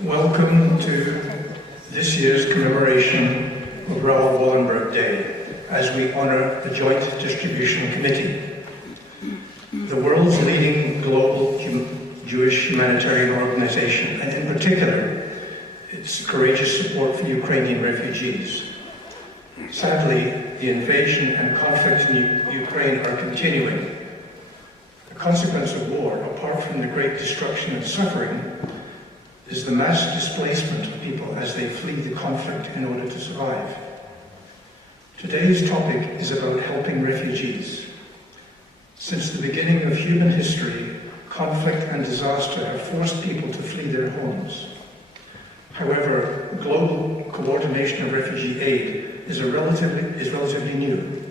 Welcome to this year's commemoration of Raoul Wallenberg Day, as we honour the Joint Distribution Committee, the world's leading global Jewish humanitarian organisation, and in particular, its courageous support for Ukrainian refugees. Sadly, the invasion and conflict in Ukraine are continuing. The consequence of war, apart from the great destruction and suffering, is the mass displacement of people as they flee the conflict in order to survive. Today's topic is about helping refugees. Since the beginning of human history, conflict and disaster have forced people to flee their homes. However, global coordination of refugee aid is relatively new.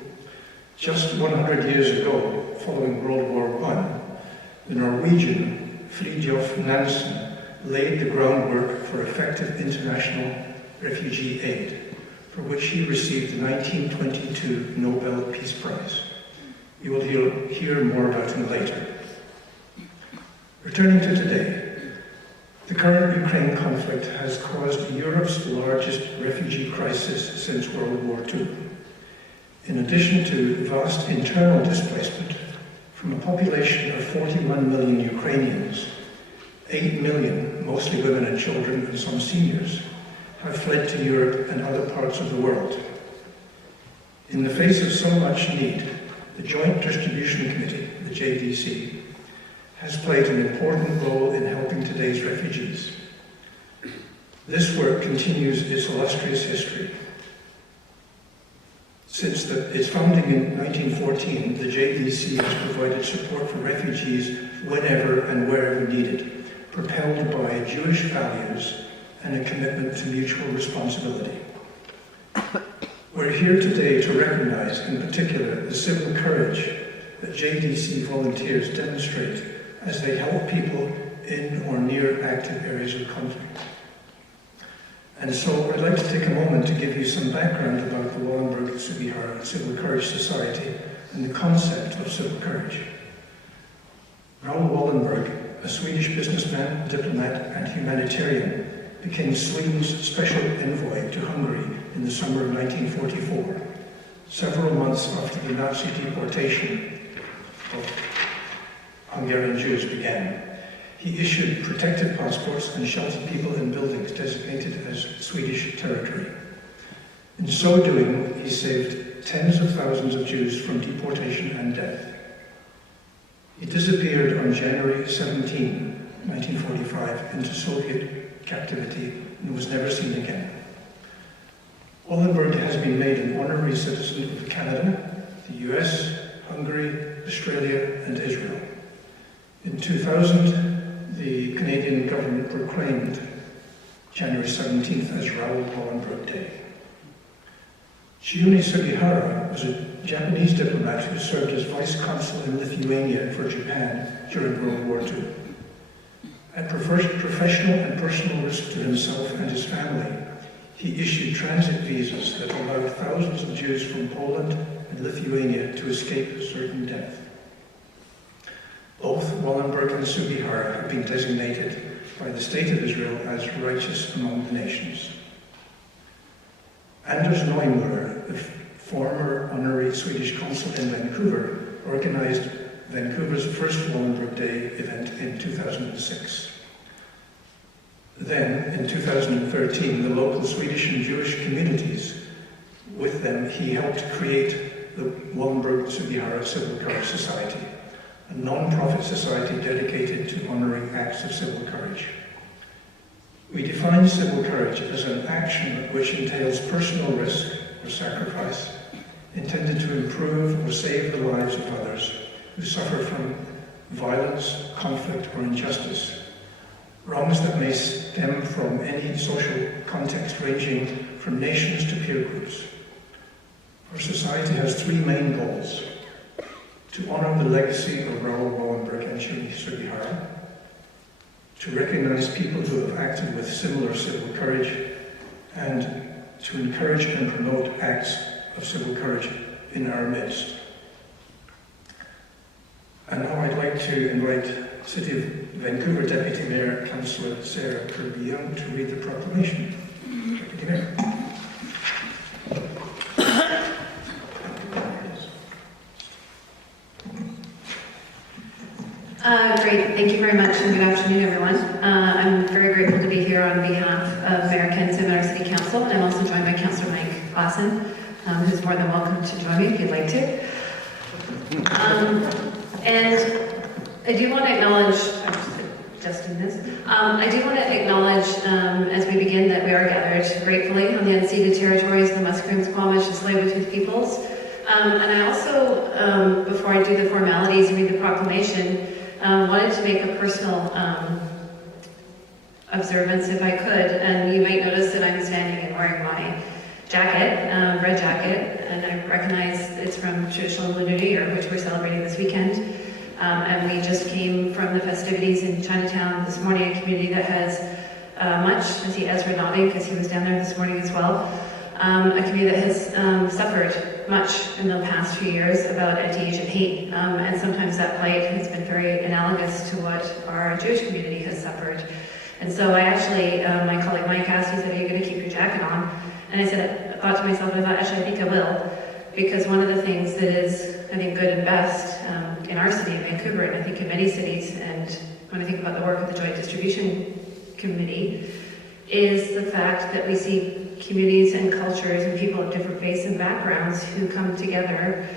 Just 100 years ago, following World War I, the Norwegian Fridtjof Nansen laid the groundwork for effective international refugee aid, for which he received the 1922 Nobel Peace Prize. You will hear more about him later. Returning to today, the current Ukraine conflict has caused Europe's largest refugee crisis since World War II. In addition to vast internal displacement, from a population of 41 million Ukrainians, 8 million, mostly women and children and some seniors, have fled to Europe and other parts of the world. In the face of so much need, the Joint Distribution Committee, the JDC, has played an important role in helping today's refugees. This work continues its illustrious history. Since its founding in 1914, the JDC has provided support for refugees whenever and wherever needed, propelled by Jewish values and a commitment to mutual responsibility. We're here today to recognize, in particular, the civil courage that JDC volunteers demonstrate as they help people in or near active areas of conflict. And so I'd like to take a moment to give you some background about the Wallenberg Civil Courage Society and the concept of civil courage. Raoul Wallenberg, a Swedish businessman, diplomat, and humanitarian, became Sweden's special envoy to Hungary in the summer of 1944, several months after the Nazi deportation of Hungarian Jews began. He issued protected passports and sheltered people in buildings designated as Swedish territory. In so doing, he saved tens of thousands of Jews from deportation and death. He disappeared on January 17, 1945, into Soviet captivity and was never seen again. Wallenberg has been made an honorary citizen of Canada, the US, Hungary, Australia, and Israel. In 2000, the Canadian government proclaimed January 17th as Raoul Wallenberg Day. Shiuni Sugihara was a Japanese diplomat who served as vice consul in Lithuania for Japan during World War II. At professional and personal risk to himself and his family, he issued transit visas that allowed thousands of Jews from Poland and Lithuania to escape certain death. Both Wallenberg and Sugihara have been designated by the State of Israel as righteous among the nations. Anders Neumüller, the former honorary Swedish consul in Vancouver, organized Vancouver's first Wallenberg Day event in 2006. Then, in 2013, the local Swedish and Jewish communities, with them, he helped create the Wallenberg-Sugihara Civil Courage Society, a non-profit society dedicated to honoring acts of civil courage. We define civil courage as an action which entails personal risk or sacrifice, intended to improve or save the lives of others who suffer from violence, conflict, or injustice, wrongs that may stem from any social context ranging from nations to peer groups. Our society has three main goals: to honor the legacy of Raoul Wallenberg and Shiuni Sugihara, to recognize people who have acted with similar civil courage, and to encourage and promote acts of civil courage in our midst. And now I'd like like to invite City of Vancouver Deputy Mayor Councillor Sarah Kirby-Young to read the proclamation. Deputy Mayor. Great, thank you very much and good afternoon everyone. I'm very grateful to be here on behalf of Mayor Ken Sim and our City Council, and I'm also joined by Councillor Mike Lawson, who's more than welcome to join me if you'd like to. And I do want to acknowledge, I'm just adjusting this, I do want to acknowledge as we begin that we are gathered gratefully on the unceded territories of the Musqueam, Squamish, and Tsleil-Waututh peoples. And I also, before I do the formalities and read the proclamation, wanted to make a personal observance if I could. And you might notice that I'm standing and wearing my jacket, red jacket, and I recognize it's from traditional Lunar New Year, which we're celebrating this weekend. And we just came from the festivities in Chinatown this morning, a community that has much, I see Ezra nodding because he was down there this morning as well, a community that has suffered much in the past few years about anti-Asian hate, and sometimes that plight has been very analogous to what our Jewish community has suffered. And so I actually, my colleague Mike asked, he said, are you going to keep your jacket on? And I thought to myself, actually I think I will, because one of the things that is, I think, good and best in our city of Vancouver, and I think in many cities, and when I think about the work of the Joint Distribution Committee, is the fact that we see communities and cultures and people of different faiths and backgrounds who come together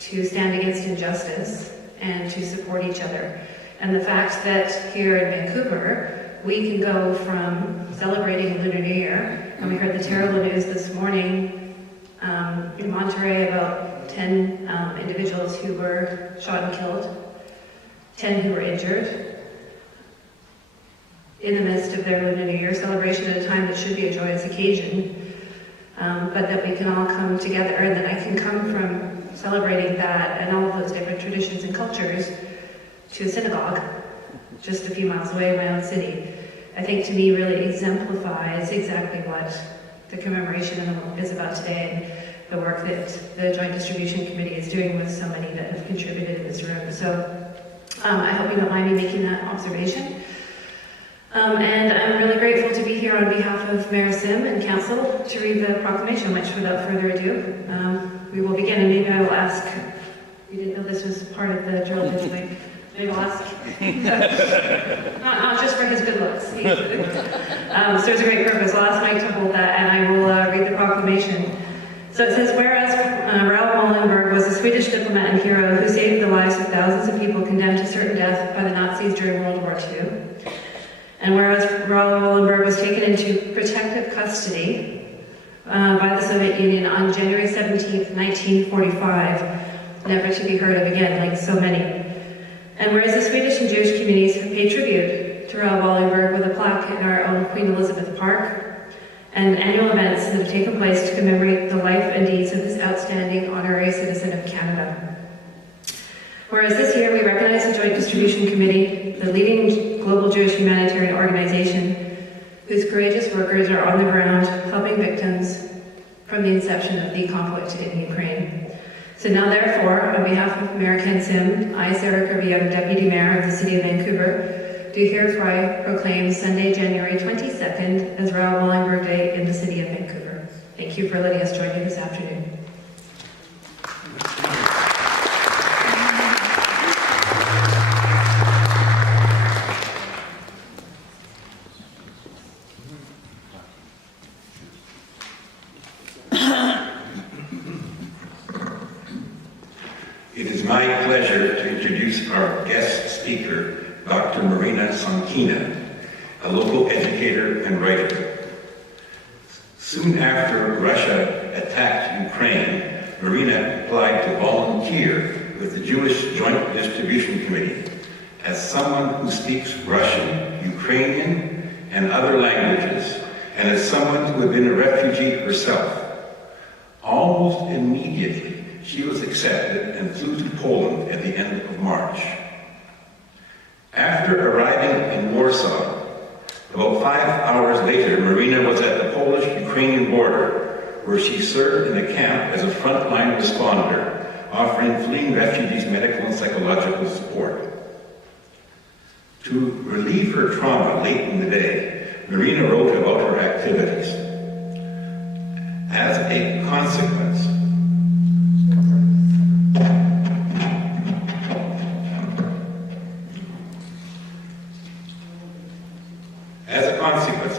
to stand against injustice and to support each other. And the fact that here in Vancouver, we can go from celebrating Lunar New Year, and we heard the terrible news this morning in Monterey about 10 individuals who were shot and killed, 10 who were injured, in the midst of their Lunar New Year celebration at a time that should be a joyous occasion, but that we can all come together, and that I can come from celebrating that and all of those different traditions and cultures to a synagogue just a few miles away in my own city, I think to me really exemplifies exactly what the commemoration is about today, and the work that the Joint Distribution Committee is doing with so many that have contributed in this room. So I hope you don't mind me making that observation. And I'm really grateful to be here on behalf of Mayor Sim and Council to read the proclamation, which without further ado, we will begin. And maybe I will ask, you didn't know this was part of the drill, did you? Maybe I'll ask, not just for his good looks. Serves a great purpose. I'll ask Mike to hold that, and I will read the proclamation. So it says, whereas Raoul Wallenberg was a Swedish diplomat and hero who saved the lives of thousands of people condemned to certain death by the Nazis during World War II, and whereas Raoul Wallenberg was taken into protective custody by the Soviet Union on January 17th, 1945, never to be heard of again, like so many. And whereas the Swedish and Jewish communities have paid tribute to Raoul Wallenberg with a plaque in our own Queen Elizabeth Park, and annual events that have taken place to commemorate the life and deeds of this outstanding honorary citizen of Canada. Whereas this year we recognize the Joint Distribution Committee, the leading global Jewish humanitarian organization, whose courageous workers are on the ground helping victims from the inception of the conflict in Ukraine. So now therefore, on behalf of Mayor Ken Sim, I, Sarah Kirby-Young, Deputy Mayor of the City of Vancouver, do hereby proclaim Sunday, January 22nd as Raoul Wallenberg Day in the City of Vancouver. Thank you for letting us join you this afternoon. It is my pleasure to introduce our guest speaker, Dr. Marina Sonkina, a local educator and writer. Soon after Russia attacked Ukraine, Marina applied to volunteer with the Jewish Joint Distribution Committee as someone who speaks Russian, Ukrainian, and other languages, and as someone who had been a refugee herself. Almost immediately, she was accepted and flew to Poland at the end of March. After arriving in Warsaw, about 5 hours later, Marina was at the Polish-Ukrainian border, where she served in a camp as a frontline responder, offering fleeing refugees medical and psychological support. To relieve her trauma late in the day, Marina wrote about her activities. As a consequence,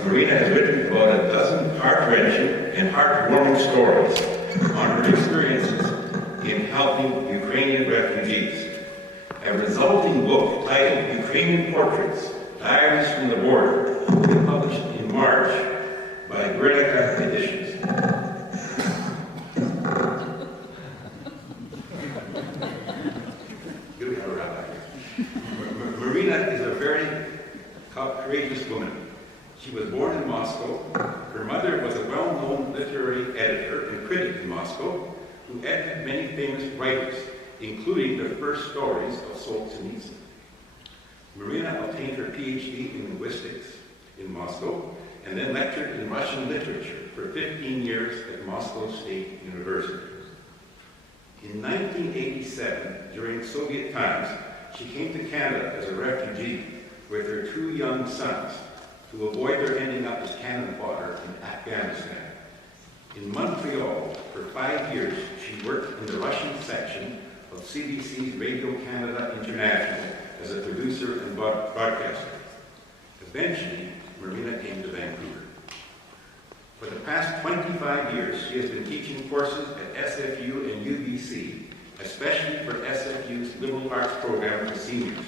Marina has written about a dozen heart-wrenching and heart-warming stories on her experiences in helping Ukrainian refugees. A resulting book titled Ukrainian Portraits, Diaries from the Border, will be published in March by Guernica Editions. Marina is a very courageous woman. She was born in Moscow. Her mother was a well-known literary editor and critic in Moscow who edited many famous writers, including the first stories of Solzhenitsyn. Marina obtained her PhD in linguistics in Moscow and then lectured in Russian literature for 15 years at Moscow State University. In 1987, during Soviet times, she came to Canada as a refugee with her 2 young sons to avoid their ending up as cannon fodder in Afghanistan. In Montreal, for 5 years, she worked in the Russian section of CBC's Radio Canada International as a producer and broadcaster. Eventually, Marina came to Vancouver. For the past 25 years, she has been teaching courses at SFU and UBC, especially for SFU's Liberal Arts program for seniors,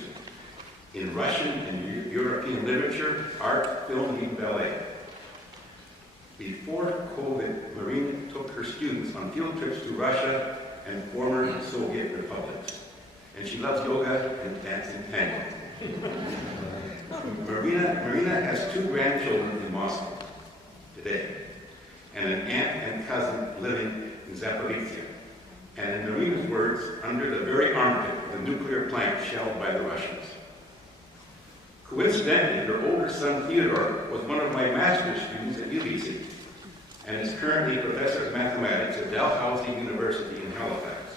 in Russian and European literature, art, film, and ballet. Before COVID, Marina took her students on field trips to Russia and former Soviet republics. And she loves yoga and dancing tango. Marina has 2 grandchildren in Moscow today, and an aunt and cousin living in Zaporizhia. And in Marina's words, under the very armpit of the nuclear plant shelled by the Russians. Coincidentally, her older son Theodore was one of my master's students at UBC and is currently professor of mathematics at Dalhousie University in Halifax.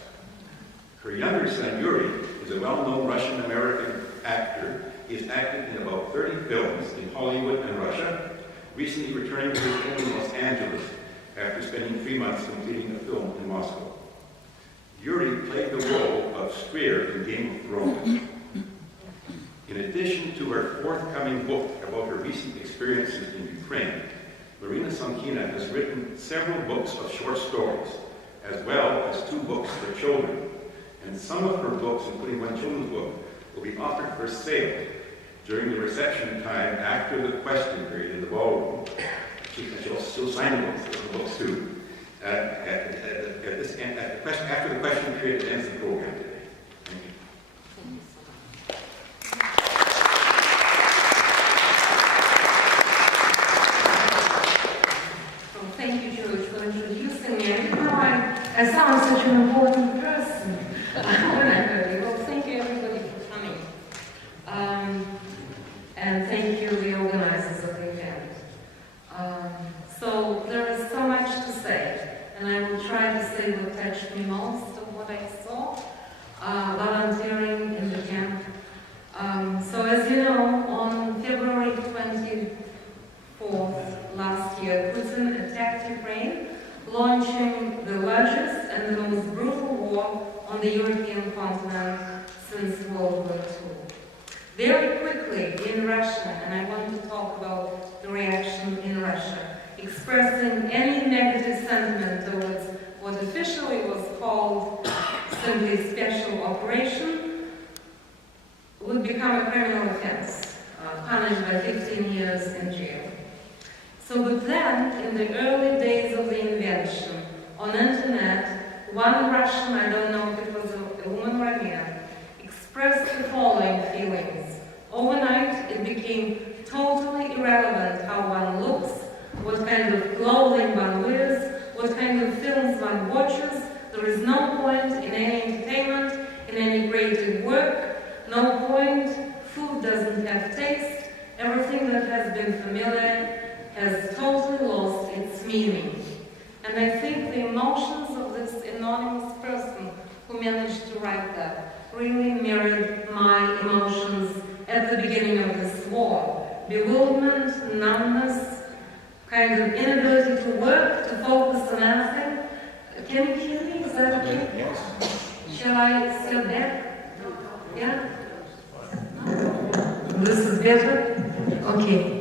Her younger son Yuri is a well-known Russian-American actor. He has acted in about 30 films in Hollywood and Russia, recently returning to his home in Los Angeles after spending 3 months completing a film in Moscow. Yuri played the role of Spear in Game of Thrones. In addition to her forthcoming book about her recent experiences in Ukraine, Marina Sonkina has written several books of short stories, as well as 2 books for children. And some of her books, including one children's book, will be offered for sale during the reception time after the question period in the ballroom. She'll sign the books too. After the question period, it ends the program today. Thank you. Thank you, George, for introducing me. I didn't know I sound such an important person when I heard you. Well, thank you, everybody, for coming. And thank you, the organizers of the event. So there is so much to say, and I will try to say what touched me most of what I saw volunteering in the camp. So as you know, on February 24th last year, Putin attacked Ukraine, launching the largest and the most brutal war on the European continent since World War II. Very quickly in Russia, and I want to talk about the reaction in Russia, expressing any negative sentiment towards what officially was called simply special operation would become a criminal offense, punished by 15 years in jail. So, but then, in the early days of the invention, on internet, one Russian, I don't know if it was a woman or a man, expressed the following feelings. Overnight, it became totally irrelevant how one looks, what kind of clothing one wears, what kind of films one watches. There is no point in any entertainment, in any creative work, no point. Food doesn't have taste. Everything that has been familiar has totally lost its meaning. And I think the emotions of this anonymous person who managed to write that really mirrored my emotions at the beginning of bewilderment, numbness, kind of inability to work, to focus on anything. Can you hear me? Is that okay? Yes. Shall I step back? Yeah? This is better? Okay.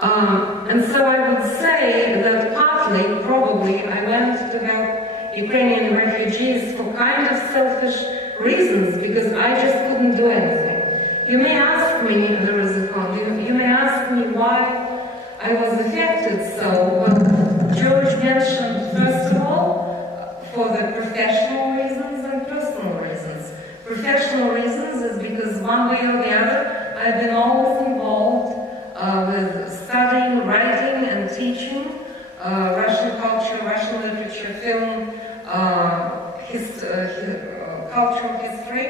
And so I would say that partly, probably, I went to help Ukrainian refugees for kind of selfish reasons, because I just couldn't do anything. You may ask me, there is a phone, you may ask me why I was affected so. Well, George mentioned, first of all, for the professional reasons and personal reasons. Professional reasons is because one way or the other, I've been always involved with studying, writing, and teaching Russian culture, Russian literature, film, cultural history,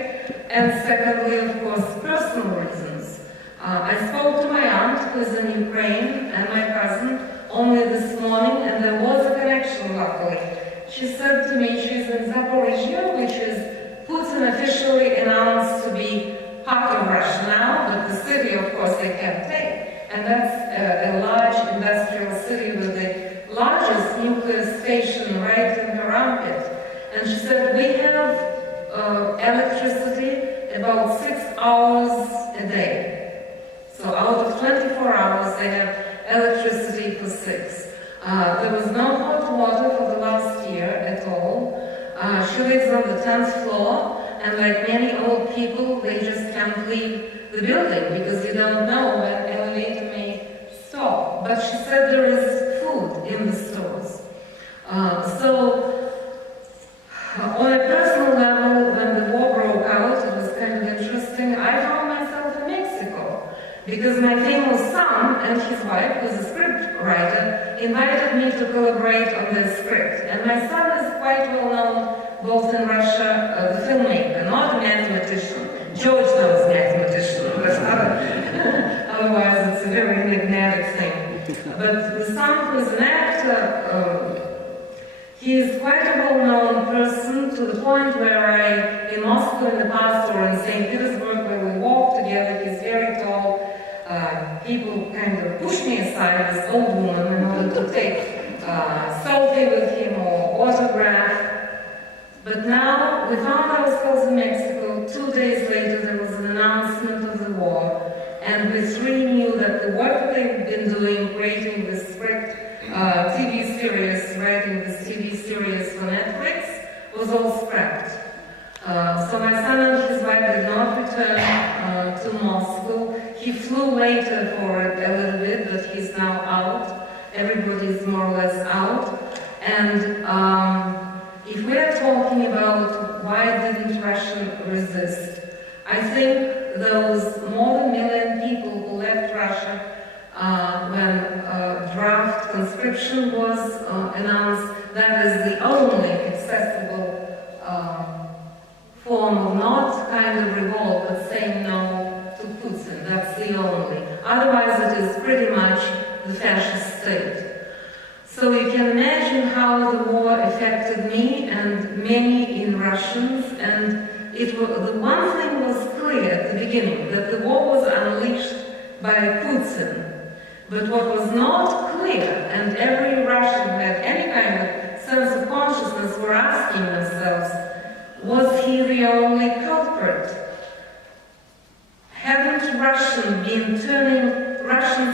and secondly, of course, personal reasons. I spoke to my aunt, who is in Ukraine, and my cousin only this morning, and there was a connection, luckily. She said to me she's in Zaporizhia, which is Putin officially announced to be part of Russia now, but the city, of course, they can't take. And that's a large industrial city with the largest nuclear station right in her armpit. And she said, we have electricity about 6 hours a day. So out of 24 hours, they have electricity for 6. There was no hot water for the last year at all. She lives on the 10th floor, and like many old people, they just can't leave the building because you don't know when elevator may stop. But she said there is food in the stores. So on a personal level, when the war broke out, it was kind of interesting. I found myself in Mexico because my famous son and his wife, who's a script writer, invited me to collaborate on their script. And my son is quite well known both in Russia, the filmmaker, not a mathematician. George knows mathematician, but otherwise it's a very enigmatic thing. But the son, who is an actor, he is quite a well-known person to the point where in Moscow in the past or in St. Petersburg where we walk together, he's very tall. People kind of push me aside, this old woman, in order to take a selfie with him or autograph. But now we found ourselves in Mexico. 2 days later there was an announcement of the war, and we three knew that the work they've been doing, creating this script, TV series, writing this TV series for Netflix, was all scrapped. So my son and his wife did not return to Moscow. He flew later for it a little bit, but he's now out. Everybody's more or less out. And if we're talking about why didn't Russia resist, I think those more than 1 million people who left Russia when draft conscription was announced, that is the only accessible form of not kind of revolt, but saying no to Putin. That's the only. Otherwise, it is pretty much the fascist state. So you can imagine how the war affected me and many in Russians, and the one thing was clear at the beginning, that the war was unleashed by Putin. But what was not clear, and every Russian who had any kind of sense of consciousness were asking themselves, was he the only culprit? Haven't Russians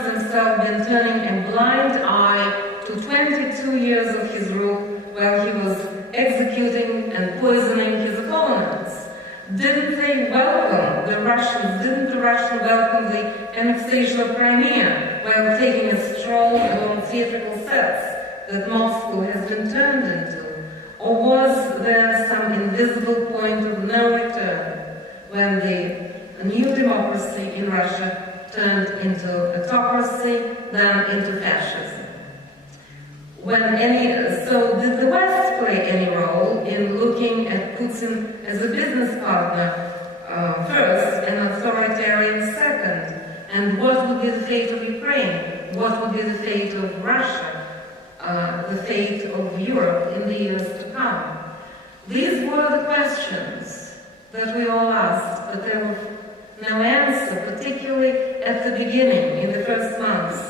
themselves been turning a blind eye to 22 years of his rule while he was executing and poisoning his opponents? Didn't they welcome the Russians? Didn't the Russians welcome the annexation of Crimea while taking a stroll along theatrical sets that Moscow has been turned into? Or was there some invisible point of no return when the new democracy in Russia turned into autocracy, then into fascism? So did the West play any role in looking at Putin as a business partner first and authoritarian second? And what would be the fate of Ukraine? What would be the fate of Russia? The fate of Europe in the years to come? These were the questions that we all asked, but there was no answer, particularly at the beginning, in the first months.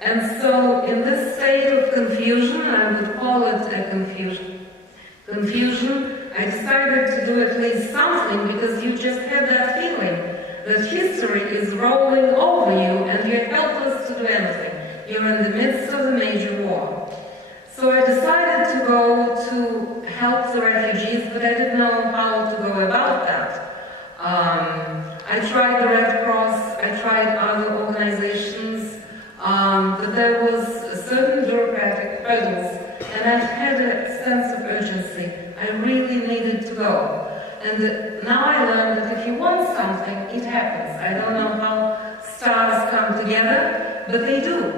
And so in this state of confusion, I would call it a confusion, I decided to do at least something, because you just had that feeling that history is rolling over you and you're helpless to do anything. You're in the midst of a major war. So I decided to go to help the refugees, but I didn't know how to go about that. I tried the Red Cross, I tried other organizations, but there was certain bureaucratic hurdles, and I had a sense of urgency. I really needed to go. And now I learned that if you want something, it happens. I don't know how stars come together, but they do.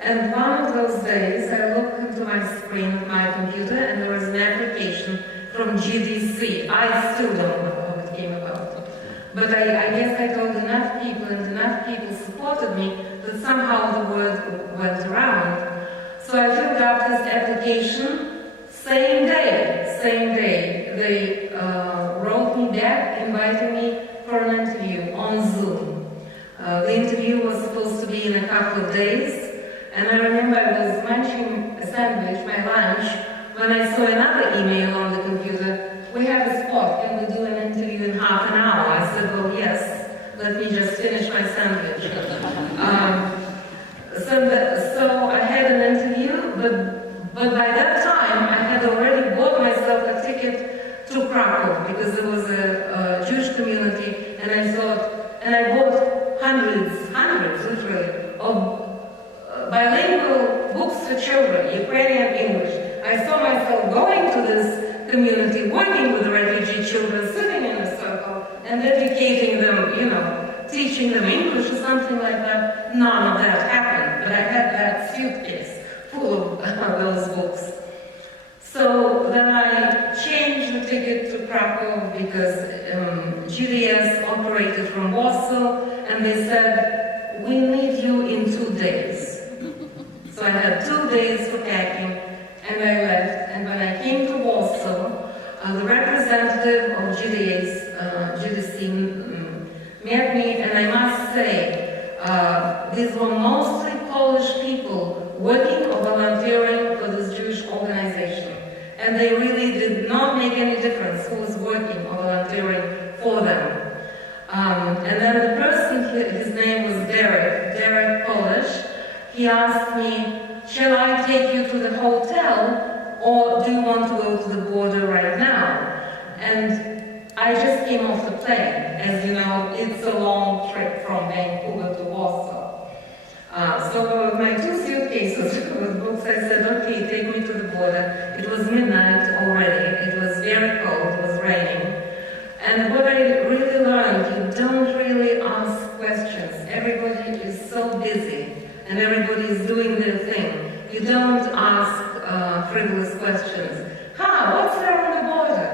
And one of those days, I looked into my screen of my computer, and there was an application from GDC. I still don't know how it came about. But I guess I told enough people, and enough people supported me, that somehow the word went around. So I filled up this application. Same day, they wrote me back, inviting me for an interview on Zoom. The interview was supposed to be in a couple of days, and I remember I was munching a sandwich, my lunch, when I saw another email on the computer. We have a spot, can we do an interview in half an hour? I said, well, yes, let me just finish my sandwich. So I had an interview, but by that time I had already bought myself a ticket to Krakow, because there was a Jewish community, and I bought hundreds literally, of bilingual books for children, Ukrainian, English. I saw myself going to this community, working with refugee children, sitting in a circle, and educating them, teaching them English or something like that. None of that happened, but I had that suitcase full of those books. So then I changed the ticket to Krakow, because GDS operated from Warsaw, and they said, we need you in 2 days. So I had 2 days for packing, and I left. And when I came to Warsaw, the representative of GDC met me, and I must say, these were mostly Polish people working or volunteering for this Jewish organization. And they really did not make any difference who was working or volunteering for them. And then the person, his name was Derek Polish, he asked me, shall I take you to the hotel, or do you want to go to the border right now? And I just came off the plane. As you know, it's a long trip from Vancouver to Warsaw. So with my 2 suitcases with books, I said, okay, take me to the border. It was midnight already. It was very cold. It was raining. And what I really learned, you don't really ask questions. Everybody is so busy, and everybody is doing their thing. You don't ask frivolous questions. What's there on the border?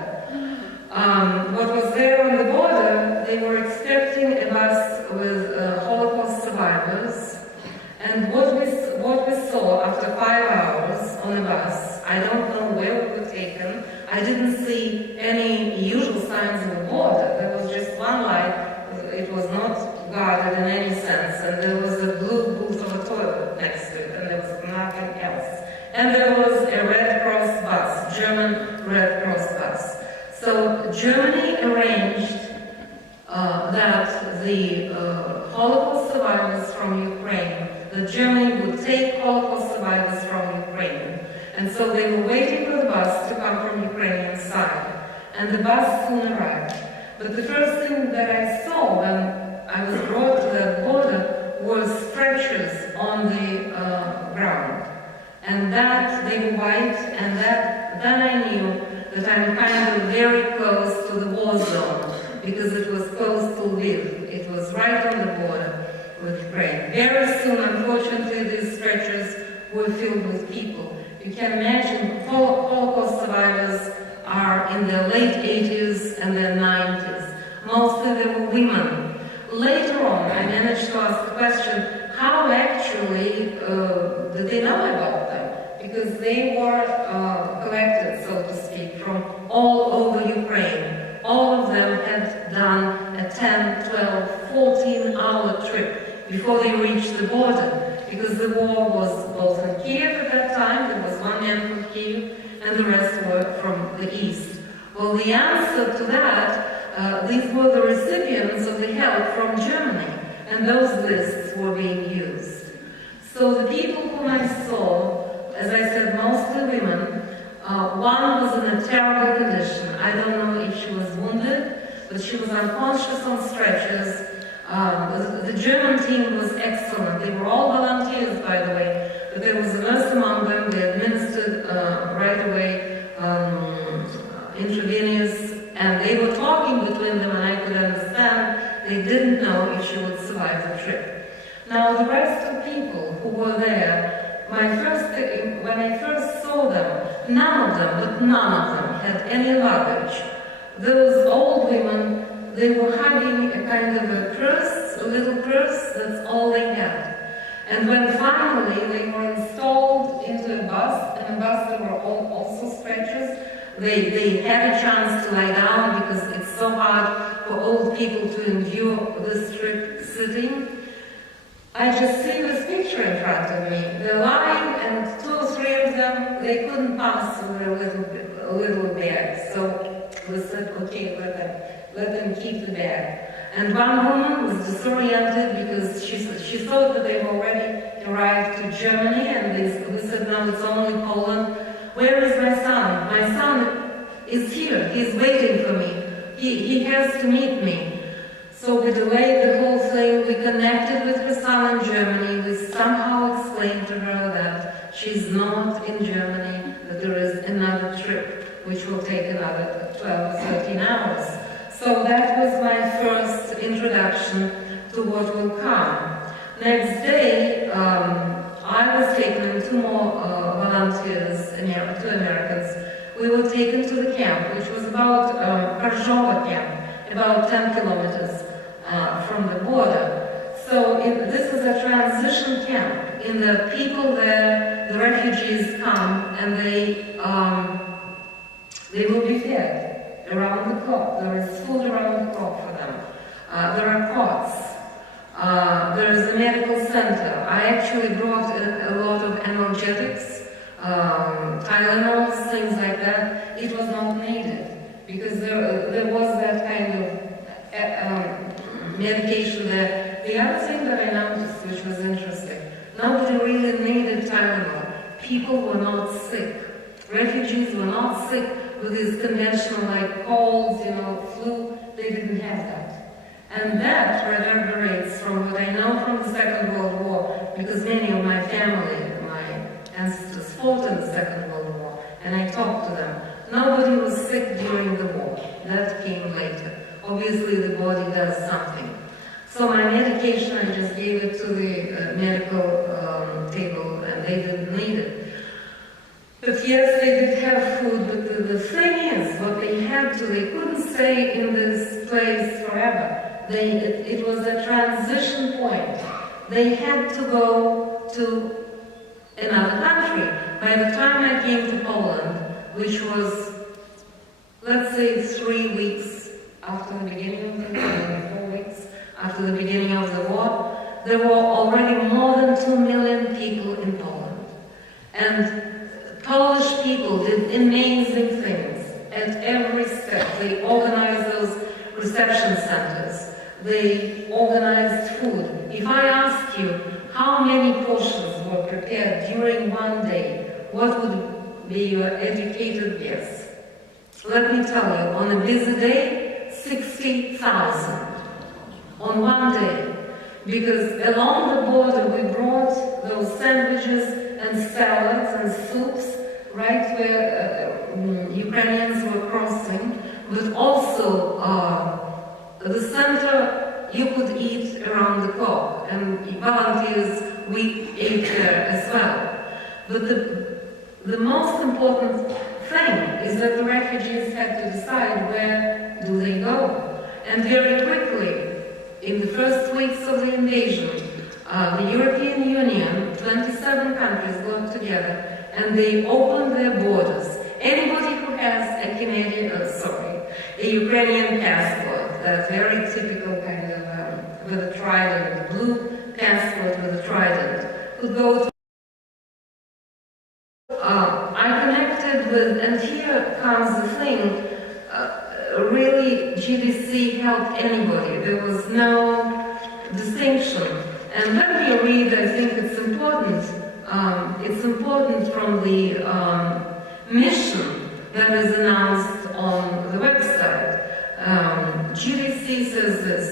What was there on the border, they were expecting a bus with Holocaust survivors. And what we saw after 5 hours on the bus, I don't know where we were taken. I didn't see any usual signs of a border. There was just one light. It was not guarded in any sense. And there was a blue booth of a toilet next to it. And there was nothing else. And there was a Red Cross bus, German Red Cross bus. So Germany arranged that the Holocaust survivors from Ukraine, that Germany would take Holocaust survivors from Ukraine. And so they were waiting for the bus to come from Ukrainian side. And the bus soon arrived. But the first thing that I saw when I was brought to that border was stretchers on the ground. And that, they were white, and then I knew that I'm kind of very close to the war zone, because it was close to Lviv. It was right on the border with Ukraine. Very soon, unfortunately, these stretchers were filled with people. You can imagine Holocaust survivors are in their late 80s and their 90s. Mostly they were women. Later on, I managed to ask the question, how actually did they know about them? Because they were collected, so to speak, from all over Ukraine. All of them had done a 10, 12, 14-hour trip before they reached the border, because the war was both in Kiev at that time. There was one man from Kiev, and the rest were from the east. Well, the answer to that, these were the recipients of the help from Germany, and those lists were being used. So the people whom I saw, as I said, mostly women, one was in a terrible condition. I don't know if she was wounded, but she was unconscious on stretchers. The German team was excellent. They were all volunteers, by the way, but there was a nurse among them. They administered right away intravenous, and they were talking between them, and I could understand they didn't know if she would survive the trip. Now, the rest of the people who were there, when I first saw them, none of them had any luggage. Those old women, they were hugging a kind of a purse, a little purse, that's all they had. And when finally they were installed into a bus, and a bus there were also stretchers, they had a chance to lie down because it's so hard for old people to endure this trip sitting. I just see this picture in front of me. They're lying, and 2 or 3 of them, they couldn't pass with a little bag. So we said, okay, let them keep the bag. And one woman was disoriented because she thought that they've already arrived to Germany, and we said, no, it's only Poland. Where is my son? My son is here. He's waiting for me. He has to meet me. So we delayed the whole thing. We connected with her son in Germany. We somehow explained to her that she's not in Germany, that there is another trip, which will take another 12 or 13 hours. So that was my first introduction to what will come. Next day, I was taken and 2 more volunteers, 2 Americans. We were taken to the camp, which was about Karzhova camp, about 10 kilometers from the border. So this is a transition camp. In the people there, the refugees come and they will be fed around the clock. There is food around the clock for them. There are cots. There is a medical center. I actually brought a lot of analgesics, Tylenols, things like that. It was not needed because there was that kind of medication there. The other thing that I noticed, which was interesting, nobody really needed Tylenol. People were not sick. Refugees were not sick with these conventional like colds, flu. They didn't have that. And that reverberates from what I know from the Second World War, because many of my family, my ancestors fought in the Second World War, and I talked to them. Nobody was sick during the war. That came later. Obviously, the body does something. So my medication, I just gave it to the medical table, and they didn't need it. But yes, they did have food, but the thing is, what they had to, they couldn't stay in this place forever. It was a transition point. They had to go to another country. By the time I came to Poland, which was, let's say, 3 weeks after the beginning of the war, 4 weeks after the beginning of the war, there were already more than 2 million people in Poland. And Polish people did amazing things at every step. They organized those reception centers. They organized food. If I ask you how many portions were prepared during one day, what would be your educated guess? Let me tell you, on a busy day, 60,000 on one day. Because along the border we brought those sandwiches and salads and soups right where Ukrainians were crossing, but also the center you could eat around the clock, and volunteers, we ate there as well. But the most important thing is that the refugees had to decide where do they go. And very quickly, in the first weeks of the invasion, the European Union, 27 countries got together and they opened their borders. Anybody who has a Ukrainian passport, that very typical kind of, with a trident, the blue passport with a trident, could go to I connected with, and here comes the thing, really GDC helped anybody. There was no distinction. And when you read, I think it's important from the mission that is announced on the website. GDC says this,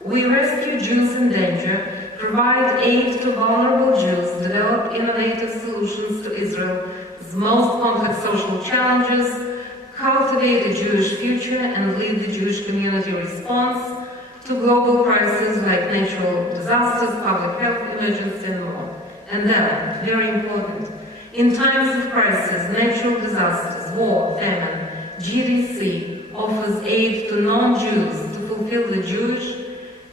we rescue Jews in danger, provide aid to vulnerable Jews, develop innovative solutions to Israel's most complex social challenges, cultivate a Jewish future, and lead the Jewish community response to global crises like natural disasters, public health emergency, and more. And then, very important, in times of crisis, natural disasters, war, famine, GDC offers aid to non-Jews to fulfill the Jewish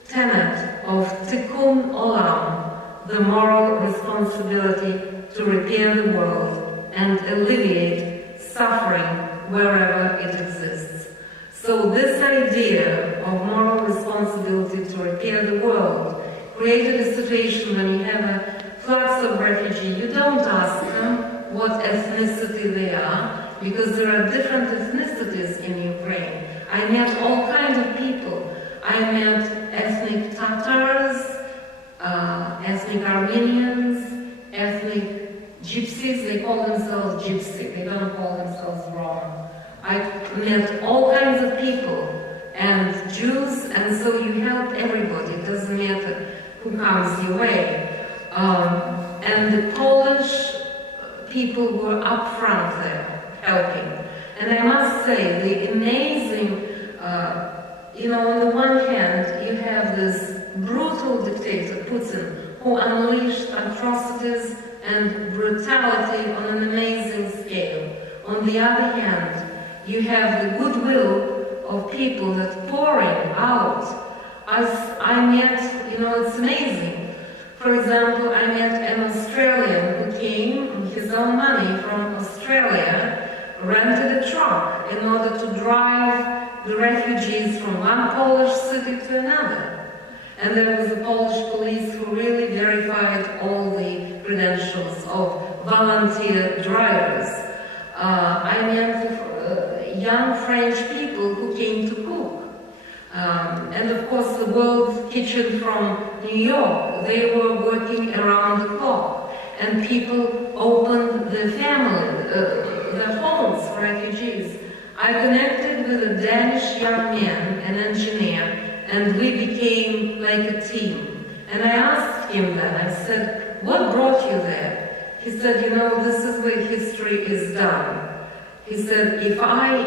tenet of tikkun olam, the moral responsibility to repair the world and alleviate suffering wherever it exists. So this idea of moral responsibility to repair the world created a situation when you have a flux of refugees. You don't ask them what ethnicity they are, because there are different ethnicities in Ukraine. I met all kinds of people. I met ethnic Tatars, ethnic Armenians, ethnic Gypsies. They call themselves Gypsy. They don't call themselves Roma. I met all kinds of people, and Jews, and so you help everybody. It doesn't matter who comes your way. And the Polish people were up front there, helping. And I must say, the amazing, on the one hand, you have this brutal dictator, Putin, who unleashed atrocities and brutality on an amazing scale. On the other hand, you have the goodwill of people that pouring out. As I met, it's amazing. For example, I met an Australian who came with his own money from Australia, rented a truck in order to drive the refugees from one Polish city to another. And there was a Polish police who really verified all the credentials of volunteer drivers. I met young French people who came to cook. And of course the World Kitchen from New York, they were working around the clock. And people opened their family, their homes for refugees. I connected with a Danish young man, an engineer, and we became like a team. And I asked him then, I said, what brought you there? He said, this is where history is done. He said, if I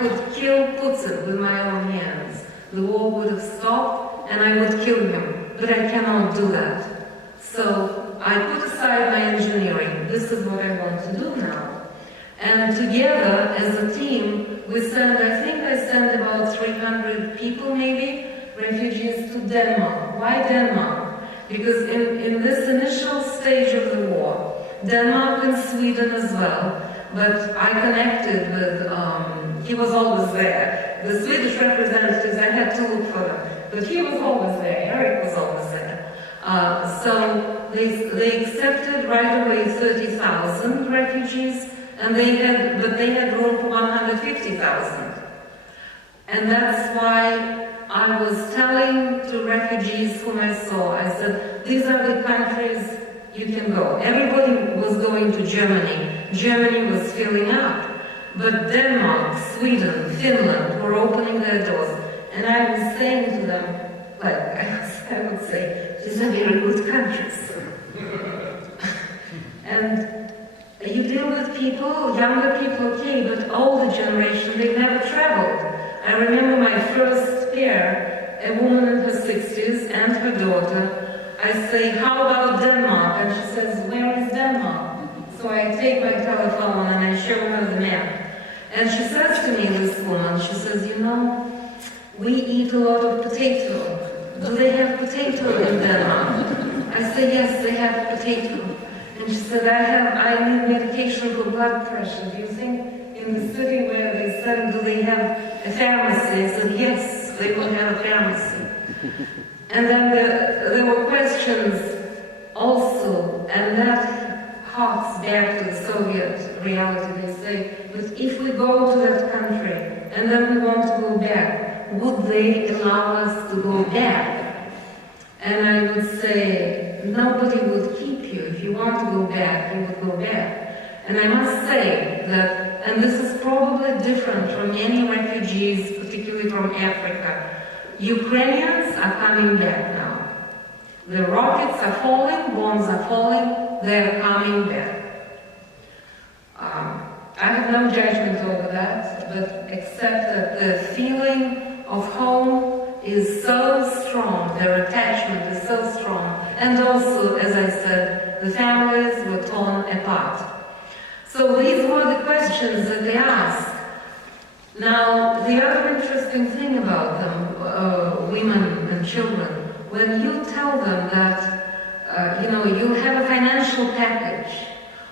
could kill Putin with my own hands, the war would have stopped and I would kill him. But I cannot do that. So I put aside my engineering. This is what I want to do now. And together, as a team, we sent, I sent about 300 people maybe, refugees to Denmark. Why Denmark? Because in this initial stage of the war, Denmark and Sweden as well, but I connected with, he was always there. The Swedish representatives, I had to look for them, but he was always there, Eric was always there. So they accepted right away 30,000 refugees, and they had room for 150,000. And that's why I was telling to refugees whom I saw, I said, these are the countries you can go. Everybody was going to Germany. Germany was filling up. But Denmark, Sweden, Finland were opening their doors. And I was saying to them, I would say, these are very good countries. And you deal with people, younger people, okay, but older generation, they never traveled. I remember my first pair, a woman in her 60s and her daughter. I say, how about Denmark? And she says, where is Denmark? So I take my telephone and I show her the map. And she says to me, this woman, she says, we eat a lot of potato. Do they have potato in Denmark? I say, yes, they have potato. And she said, I need medication for blood pressure. Do you think in the city where they said, do they have a pharmacy? I said, yes, they will have a pharmacy. And then there were questions also, and that harks back to the Soviet reality. They say, but if we go to that country and then we want to go back, would they allow us to go back? And I would say, nobody would keep you. If you want to go back, you would go back. And I must say that, and this is probably different from many refugees, particularly from Africa, Ukrainians are coming back now. The rockets are falling, bombs are falling, they're coming back. I have no judgment over that, but except that the feeling of home is so strong, their attachment is so strong, and also, as I said, the families were torn apart. So these were the questions that they asked. Now, the other interesting thing about them, women and children, when you tell them that, you have a financial package.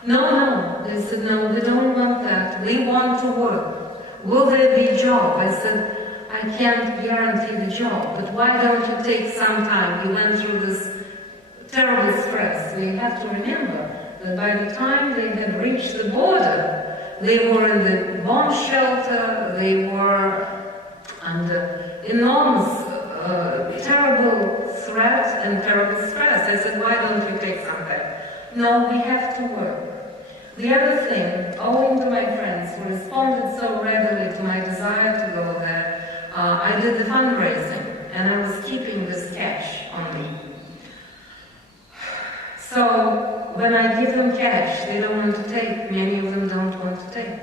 No, they said, no, we don't want that. We want to work. Will there be a job? I said, I can't guarantee the job, but why don't you take some time? You went through this terrible stress. We have to remember that by the time they had reached the border, they were in the bomb shelter, they were under enormous, terrible threat and terrible stress. I said, why don't you take some time? No, we have to work. The other thing, owing to my friends who responded so readily to my desire to go there, I did the fundraising, and I was keeping this cash on me. So when I give them cash, they don't want to take. Many of them don't want to take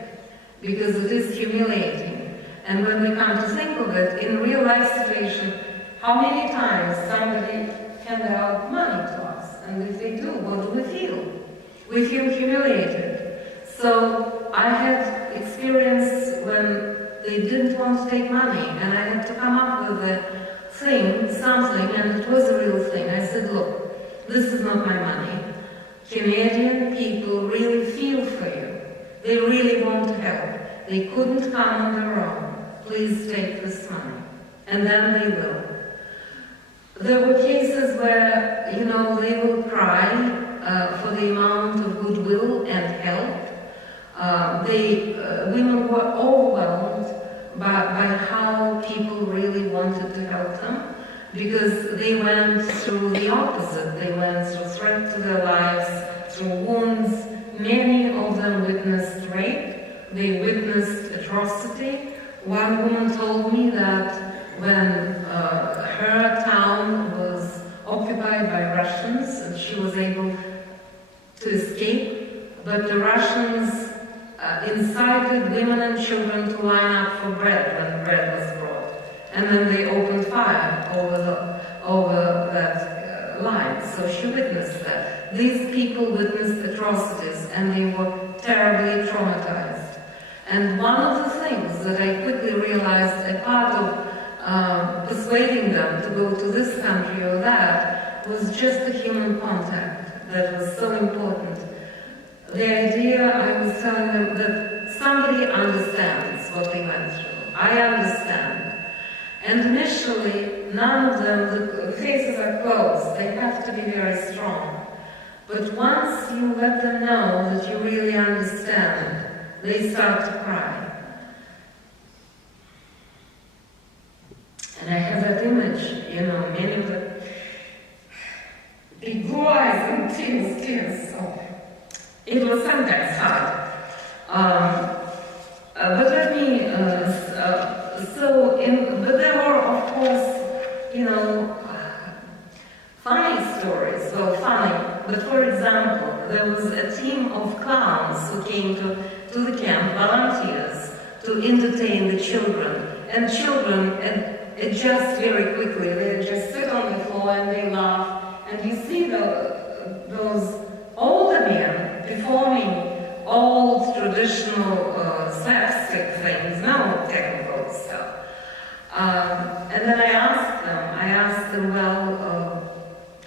because it is humiliating. And when we come to think of it, in real life situation, how many times somebody hand out money to us? And if they do, what do we feel? We feel humiliated. So I had experience when they didn't want to take money, and I had to come up with a thing, something, and it was a real thing. I said, look, this is not my money. Canadian people really feel for you. They really want to help. They couldn't come on their own. Please take this money. And then they will. There were cases where, they will cry for the amount of goodwill and help. Women were overwhelmed by how people really wanted to help them, because they went through the opposite. They went through threat to their lives, through wounds. Many of them witnessed rape. They witnessed atrocity. One woman told me that when her town was occupied by Russians, and she was able to escape, but the Russians incited women and children to line up for bread when bread was brought. And then they opened fire over that line. So she witnessed that. These people witnessed atrocities, and they were terribly traumatized. And one of the things that I quickly realized, a part of persuading them to go to this country or that, was just the human contact that was so important. The idea, I was telling them that somebody understands what they went through. I understand. And initially, none of them, the faces are closed. They have to be very strong. But once you let them know that you really understand, they start to cry. And I have that image, many of them, big blue eyes and tears. So it was sometimes hard. But let me, but there were, of course, funny stories. Well, funny. But for example, there was a team of clowns who came to the camp, volunteers, to entertain the children. And children adjust very quickly. They just sit on the floor and they laugh. And you see those older men performing old traditional slapstick things, no technical stuff. And then I asked them, well,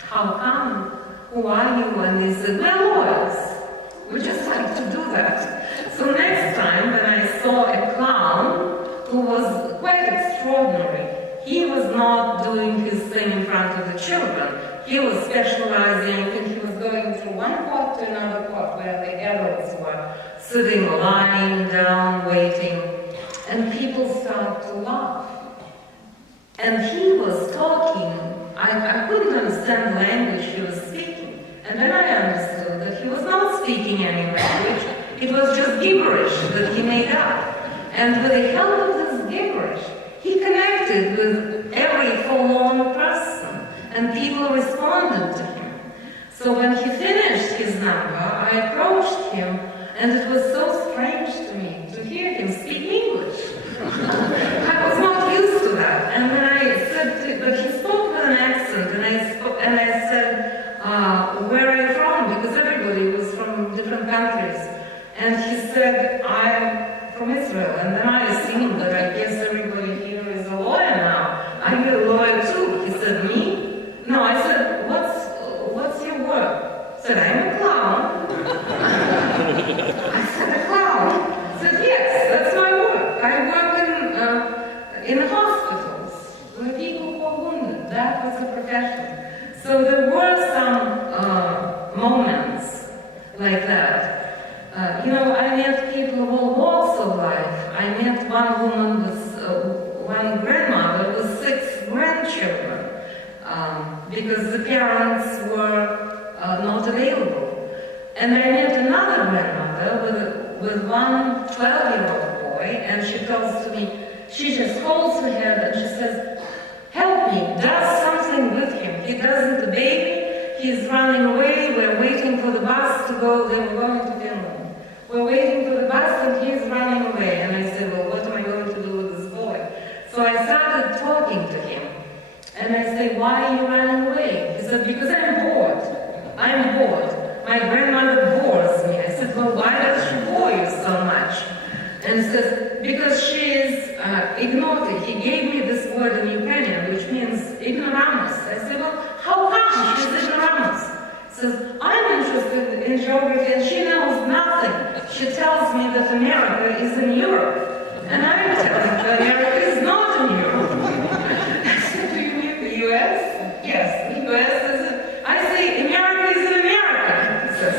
how come? Who are you? And they said, we're lawyers. We just like to do that. So next time when I saw a clown who was quite extraordinary, he was not doing his thing in front of the children. He was specializing, and he was going from one court to another court where the adults were sitting, lying down, waiting, and people started to laugh. And he was talking, I couldn't understand the language he was speaking. And then I understood that he was not speaking any language, it was just gibberish that he made up. And with the help of this gibberish, he connected with every forlorn person, and people responded to him. So when he finished his number, I approached him, and it was so strange to me to hear him speak English. I was not used to that. And then I said, but he spoke with an accent, and I said, where are you from? Because everybody was from different countries. And he said, I'm from Israel. And then I assumed that I guess everybody here is a lawyer now. Are you a lawyer too? He said, me? No, I said, what's your work? He said, I'm a clown. I said, a clown? He said, yes, that's my work. I work in hospitals where people fall wounded. That was the profession. So there were some moments like that. I met people of all walks of life. I met one woman with one grandmother with 6 grandchildren because the parents were not available. And I met another grandmother with one 12-year-old boy, and she tells to me, she just holds her head and she says, help me, does something with him. He doesn't the baby, he's running away, we're waiting for the bus to go, they were going to Finland. We're waiting for the bus and he's running away. And I said, well, what am I going to do with this boy? So I started talking to him. And I said, why are you running away? He said, because I'm bored. I'm bored. My grandmother bores me. I said, well, why does she bore you so much? And he says, because she is ignored. He gave me this word in Ukrainian, which means ignoramus. I said, well, how come she's ignoramus? He says, I'm interested in geography and she knows nothing. She tells me that America is in Europe. And I'm telling her America is not in Europe. I said, do you mean the US? Yes, the US is I say, America is in America. He says,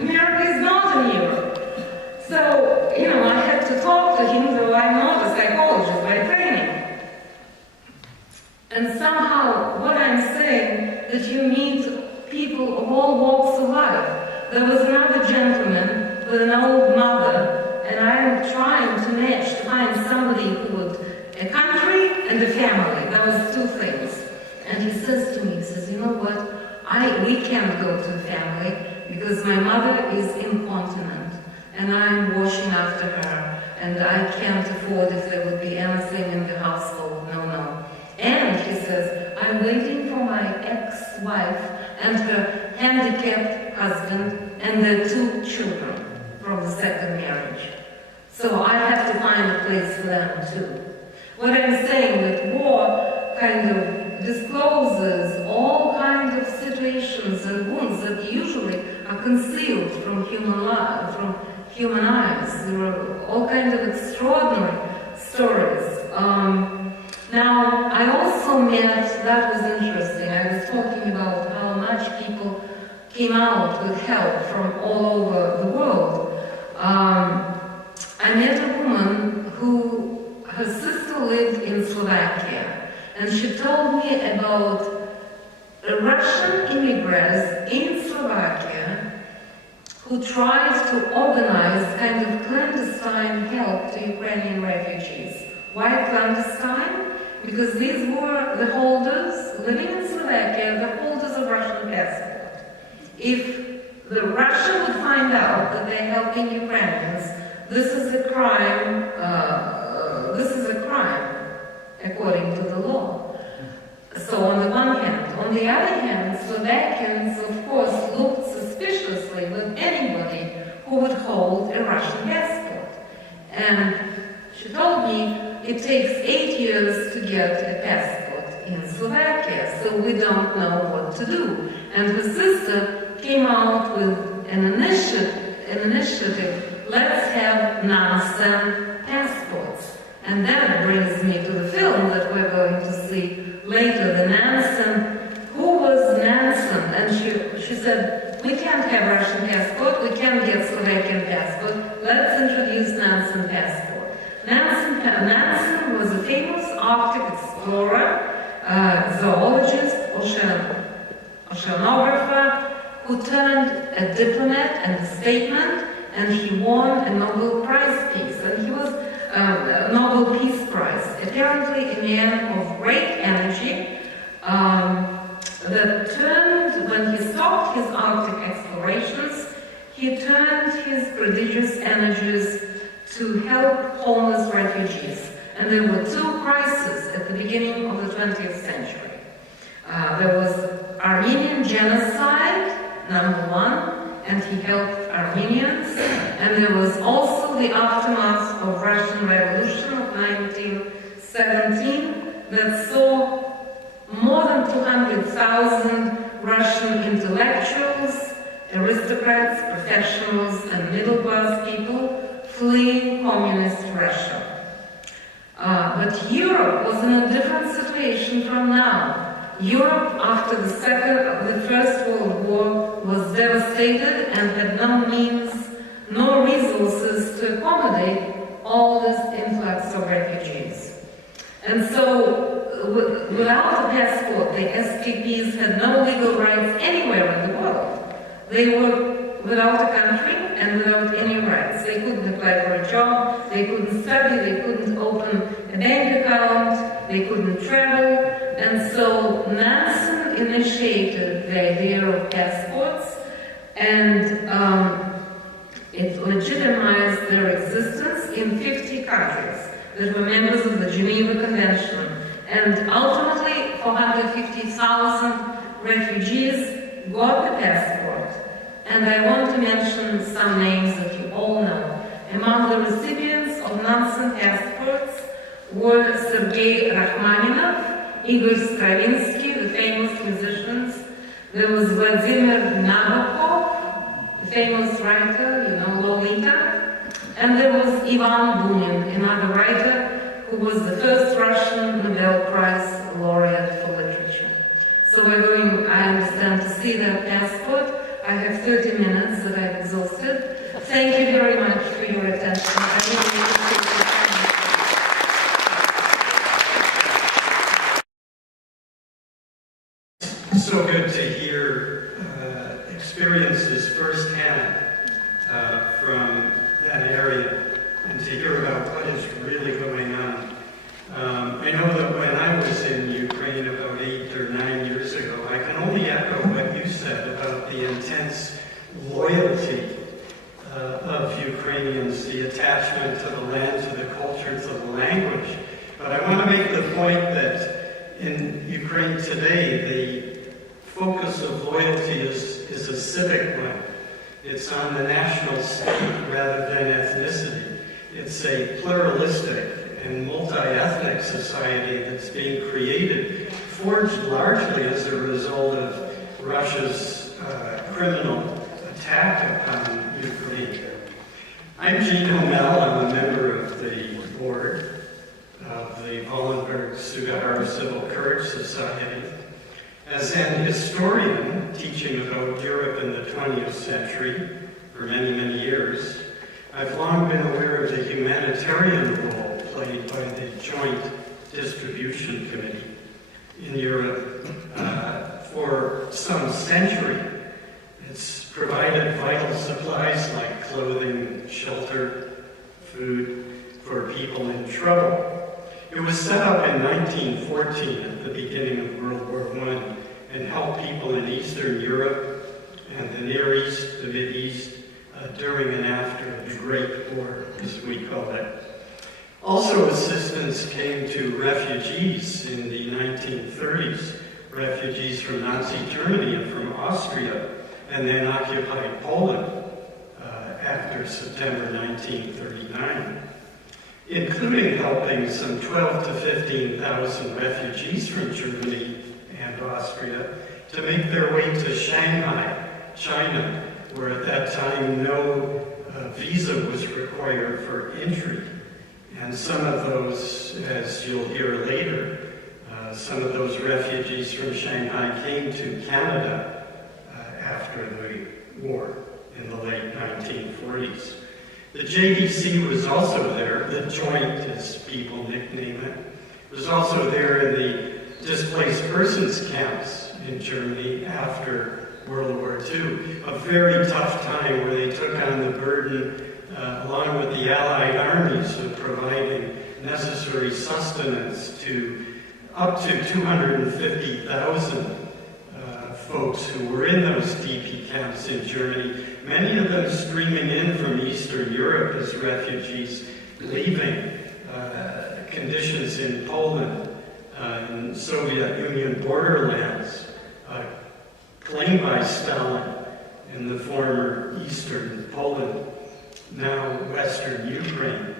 America is not in Europe. So, I had to talk to him, though I'm not a psychologist by training. And somehow, what I'm saying, that you meet people of all walks of life. There was another gentleman with an old mother, and I'm trying to match, to find somebody who would, a country and a family. That was 2 things. And he says to me, he says, you know what, we can't go to the family because my mother is incontinent, and I'm washing after her, and I can't afford if there would be anything in the household, no. And he says, I'm waiting for my ex-wife and her handicapped husband and their 2 children from the second marriage. So I have to find a place for them too. What I'm saying, that war kind of discloses all kinds of situations and wounds that usually are concealed from human life, from human eyes. There are all kinds of extraordinary stories. Now, I also met, that was interesting, I was talking about how much people came out with help from all over the world. I met a woman who, her sister lived in Slovakia, and she told me about Russian immigrants in Slovakia who tried to organize kind of clandestine help to Ukrainian refugees. Why clandestine? Because these were the holders, living in Slovakia, the holders of Russian passport. If the Russia would find out that they're helping Ukrainians, this is a crime, according to the law. So on the one hand. On the other hand, Slovakians, of course, looked suspiciously with anybody who would hold a Russian passport. And she told me it takes 8 years to get a passport in Slovakia, so we don't know what to do. And her sister came out with an initiative, let's have non-stamp passports. And that brings me to the film that we're going to see later, the Nansen. Who was Nansen? And she said, we can't have Russian passport, we can't get Slovakian passport, let's introduce Nansen passport. Nansen was a famous Arctic explorer, zoologist, oceanographer, who turned a diplomat and a statesman, and he won a Nobel Prize Peace, and he was a Nobel Peace Prize. Apparently a man of great energy, that turned, when he stopped his Arctic explorations, he turned his prodigious energies to help homeless refugees. And there were two crises at the beginning of the 20th century. There was Armenian genocide, #1, and he helped Armenians. And there was also the aftermath of Russian Revolution of 1917 that saw more than 200,000 Russian intellectuals, aristocrats, professionals, and middle-class people fleeing communist Russia. But Europe was in a different situation from now. Europe, after the First World War, was devastated and had no means, no resources to accommodate all this influx of refugees. And so, without a passport, the escapees had no legal rights anywhere in the world. They were without a country and without any rights. They couldn't apply for a job, they couldn't study, they couldn't open a bank account, they couldn't travel. And so Nansen initiated the idea of passports, and it legitimized their existence in 50 countries that were members of the Geneva Convention. And ultimately, 450,000 refugees got the passport. And I want to mention some names that you all know. Among the recipients of Nansen passports were Sergei Rachmaninov, Igor Stravinsky, the famous musicians. There was Vladimir Nabokov, the famous writer, you know, Lolita. And there was Ivan Bunin, another writer who was the first Russian Nobel Prize laureate for literature. So we're going, I understand, to see their passport. I have 30 minutes that I've exhausted. Thank you very much for your attention. I really appreciate it. So good to hear experiences firsthand from that area, and to hear about what is really going on. I know that when I was in Ukraine about 8 or 9 years ago, I can only echo what you said about the intense loyalty of Ukrainians, the attachment to the land, to the culture, to the language. But I want to make the point that in Ukraine today, the focus of loyalty is a civic one. It's on the national state rather than ethnicity. It's a pluralistic and multi-ethnic society that's being created, forged largely as a result of Russia's criminal attack upon Ukraine. I'm Jean Homel. I'm a member of the board of the Wallenberg Sugahara Civil Courage Society. As an historian teaching about Europe in the 20th century for many, many years, I've long been aware of the humanitarian role played by the Joint Distribution Committee in Europe for some century. It's provided vital supplies like clothing, shelter, food for people in trouble. It was set up in 1914 at the beginning of World War I and helped people in Eastern Europe and the Near East, the Mid East, during and after the Great War, as we call it. Also, assistance came to refugees in the 1930s, refugees from Nazi Germany and from Austria, and then occupied Poland after September 1939. Including helping some 12 to 15,000 refugees from Germany and Austria to make their way to Shanghai, China, where at that time no visa was required for entry. And some of those, as you'll hear later, Some of those refugees from Shanghai came to Canada after the war in the late 1940s. The JDC was also there, the Joint, as people nickname it, was also there in the displaced persons camps in Germany after World War II. A very tough time where they took on the burden, along with the Allied armies, of providing necessary sustenance to up to 250,000 folks who were in those DP camps in Germany, many of them streaming in from Eastern Europe as refugees, leaving conditions in Poland, in Soviet Union borderlands, claimed by Stalin in the former Eastern Poland, now Western Ukraine.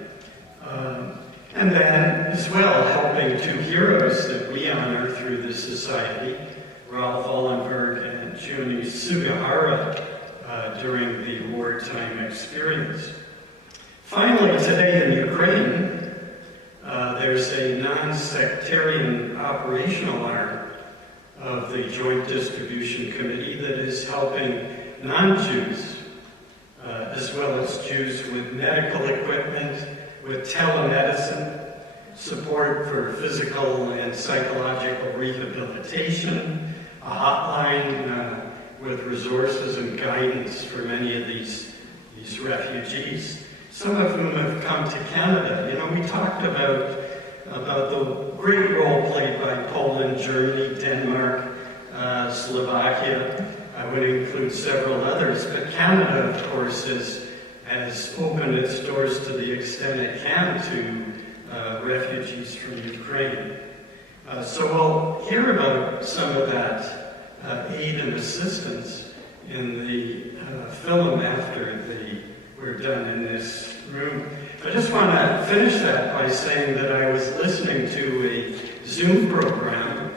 And then, as well, helping two heroes that we honor through this society, Ralph Wallenberg and Juni Sugihara, during the wartime experience. Finally, today in Ukraine, there's a non-sectarian operational arm of the Joint Distribution Committee that is helping non-Jews, as well as Jews with medical equipment, with telemedicine, support for physical and psychological rehabilitation, a hotline with resources and guidance for many of these refugees, some of whom have come to Canada. You know, we talked about the great role played by Poland, Germany, Denmark, Slovakia. I would include several others, but Canada, of course, has opened its doors to the extent it can to refugees from Ukraine. So we'll hear about some of that aid and assistance in the film after we're done in this room. I just want to finish that by saying that I was listening to a Zoom program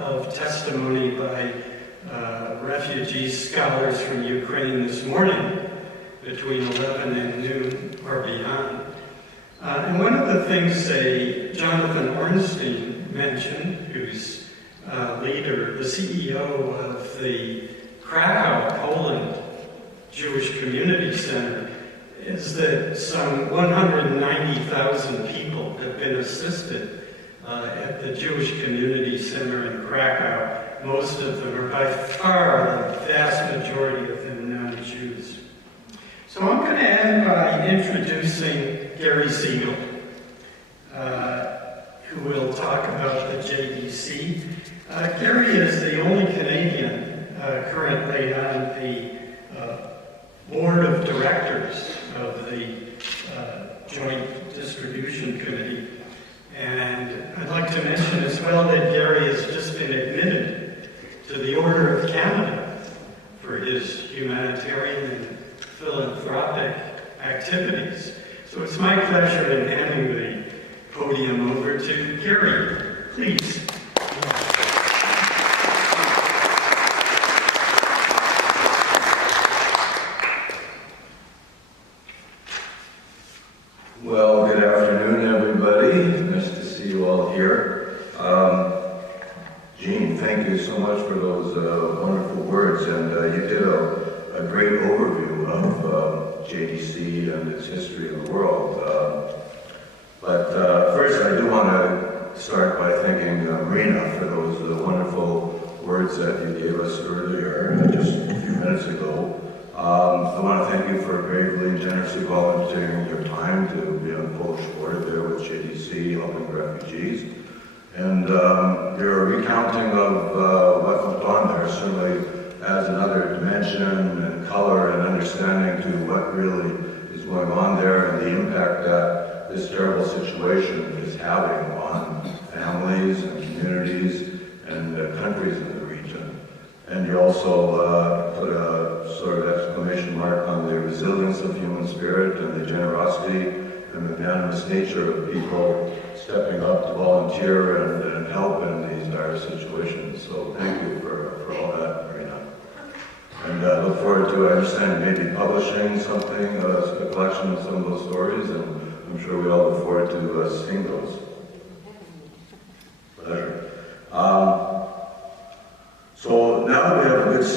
of testimony by refugees, scholars from Ukraine this morning between 11 and noon or beyond. And one of the things Jonathan Ornstein mentioned, who's leader, the CEO of the Krakow, Poland Jewish Community Center, is that some 190,000 people have been assisted at the Jewish Community Center in Krakow. Most of them are by far the vast majority of them non-Jews. So I'm going to end by introducing Gary Segal, who will talk about the JDC. Gary is the only Canadian currently on the board of directors of the Joint Distribution Committee. And I'd like to mention as well that Gary has just been admitted to the Order of Canada for his humanitarian and philanthropic activities. So it's my pleasure in handing the podium over to Gary. Please. Well, good afternoon, everybody. Nice to see you all here. Jean, thank you so much for those wonderful words, and you did a great overview of JDC and its history in the world. But first, I do want to start by thanking Marina for those wonderful words that you gave us earlier, just a few minutes ago. I want to thank you for bravely and generously volunteering your time to be on the Polish border there with JDC, helping refugees. And your recounting of what went on there certainly adds another dimension and color and understanding to what really is going on there and the impact that this terrible situation is having on families and communities and countries in the region. And you also put a sort of exclamation mark on the resilience of human spirit and the generosity and magnanimous nature of people stepping up to volunteer and help in these dire situations. So thank you for all that, Marina. And I look forward to, I understand, maybe publishing something, a collection of some of those stories, and I'm sure we all look forward to seeing those. Pleasure.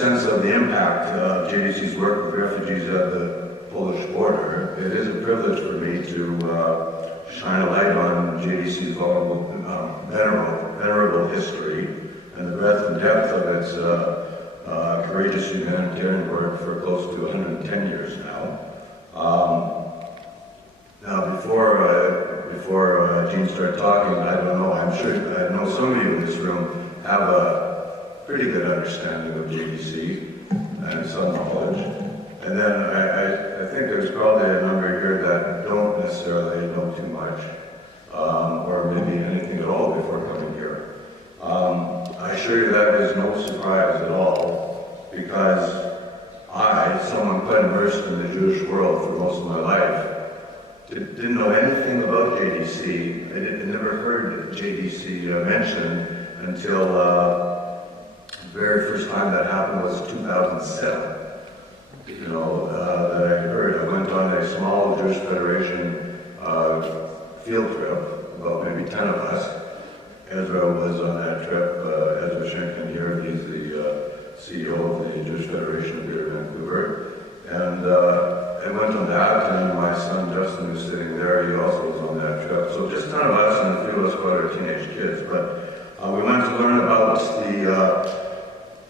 sense of the impact of JDC's work with refugees at the Polish border, it is a privilege for me to shine a light on JDC's venerable history and the breadth and depth of its courageous humanitarian work for close to 110 years now. Now, before Jean started talking, I don't know, I'm sure, I know some of you in this room have a pretty good understanding of JDC and some knowledge. And then I think there's probably a number here that don't necessarily know too much, or maybe anything at all before coming here. I assure you that is no surprise at all, because I, someone quite immersed in the Jewish world for most of my life, didn't know anything about JDC. I never heard JDC mentioned until the very first time that happened was 2007. You know, that I heard. I went on a small Jewish Federation field trip, about maybe 10 of us. Ezra was on that trip. Ezra Schenken here, he's the CEO of the Jewish Federation here in Vancouver. And I went on that, and my son Justin was sitting there. He also was on that trip. So just 10 of us, and a few of us brought our teenage kids. But we went to learn about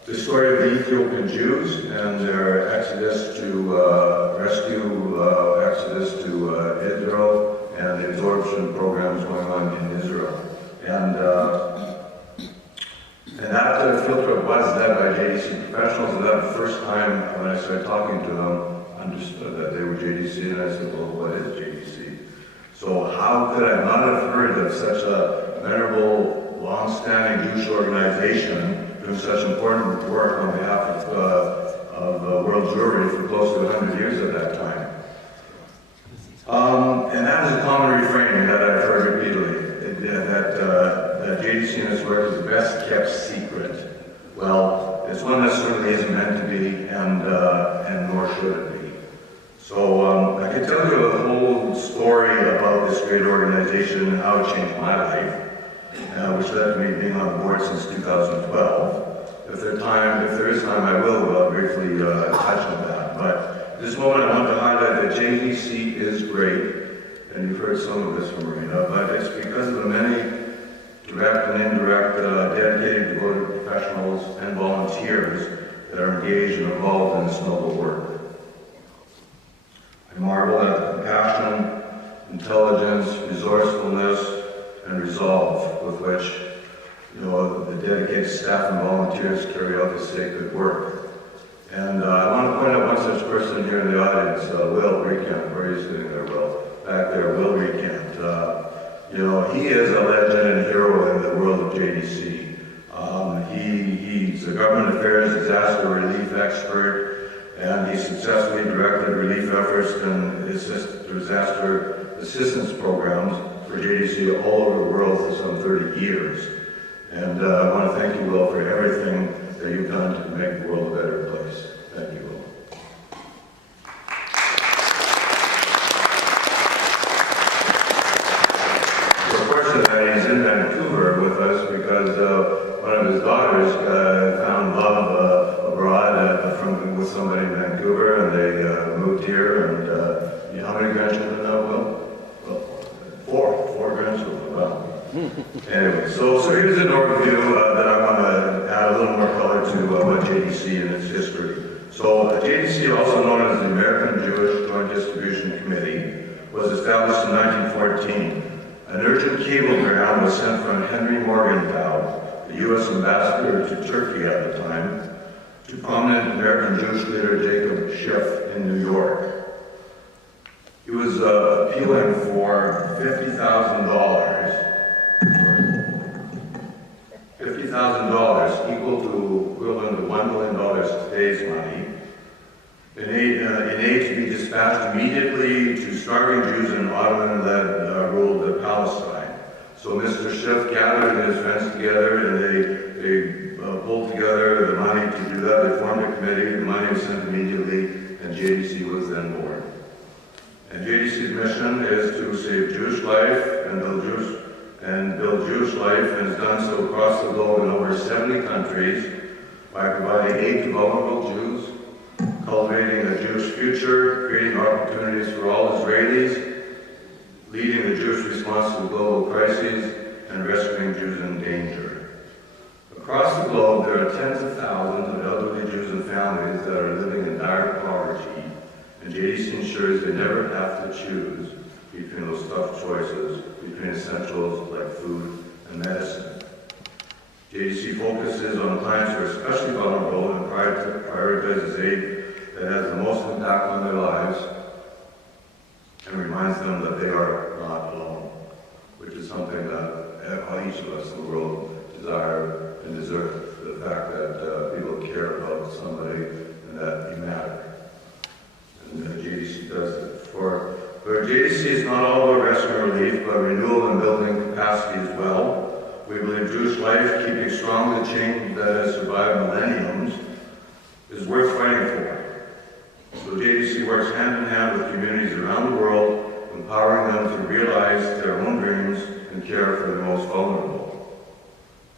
the story of the Ethiopian Jews and their exodus to exodus to Israel, and the absorption programs going on in Israel. And that field trip was led by JDC professionals, and that the first time when I started talking to them, understood that they were JDC, and I said, well, what is JDC? So how could I not have heard of such a venerable, long-standing Jewish organization doing such important work on behalf of world Jewry for close to 100 years at that time? And that is a common refrain that I've heard repeatedly, that JDC and its work is the best kept secret. Well, it's one that certainly isn't meant to be, and nor should it be. So I could tell you a whole story about this great organization and how it changed my life, which led to me being on board since 2012. If there is time, I will briefly touch on that. But at this moment, I want to highlight that JDC is great, and you've heard some of this from Marina, but it's because of the many direct and indirect, dedicated, devoted professionals and volunteers that are engaged and involved in this noble work. I marvel at the compassion, intelligence, resourcefulness, and resolve with which the dedicated staff and volunteers carry out this sacred work. And I want to point out one such person here in the audience, Will Recant. Where are you sitting there, Will? Back there, Will Recant. He is a legend and hero in the world of JDC. He's a government affairs disaster relief expert, and he successfully directed relief efforts and disaster assistance programs for JDC all over the world for some 30 years. And I want to thank you, Will, for everything that you've done to make the world a better place. Thank you, Will. He's in Vancouver with us because one of his daughters found love abroad with somebody in Vancouver, and they moved here. And how many grandchildren now, Will? Well, four grandchildren. Wow. Anyway, so here's an overview that I want to add a little more color to what JDC and its history. So JDC, also known as the American Jewish Joint Distribution Committee, was established in 1914. An urgent cablegram was sent from Henry Morgenthau, the U.S. ambassador to Turkey at the time, to prominent American Jewish leader Jacob Schiff in New York. He was appealing for $50,000 equal to equivalent to $1 million today's money, in aid to be dispatched immediately to starving Jews in Ottoman-led ruled Palestine. So Mr. Schiff gathered his friends together, and they pulled together the money to do that. They formed a committee. The money was sent immediately, and JDC was then born. And JDC's mission is to save Jewish life and build Jewish life, and has done so across the globe in over 70 countries, by providing aid to vulnerable Jews, cultivating a Jewish future, creating opportunities for all Israelis, leading the Jewish response to global crises, and rescuing Jews in danger. Across the globe, there are tens of thousands of elderly Jews and families that are living in dire poverty, and JDC ensures they never have to choose between those tough choices, between essentials like food and medicine. JDC focuses on clients who are especially vulnerable and prioritizes aid that has the most impact on their lives and reminds them that they are not alone, which is something that each of us in the world desire and deserve. The fact that people care about somebody and that you matter. And JDC does it. For JDC is not all about rescue and relief, but renewal and building capacity as well. We believe Jewish life, keeping strong the chain that has survived millenniums, is worth fighting for. So JDC works hand in hand with communities around the world, empowering them to realize their own dreams and care for the most vulnerable.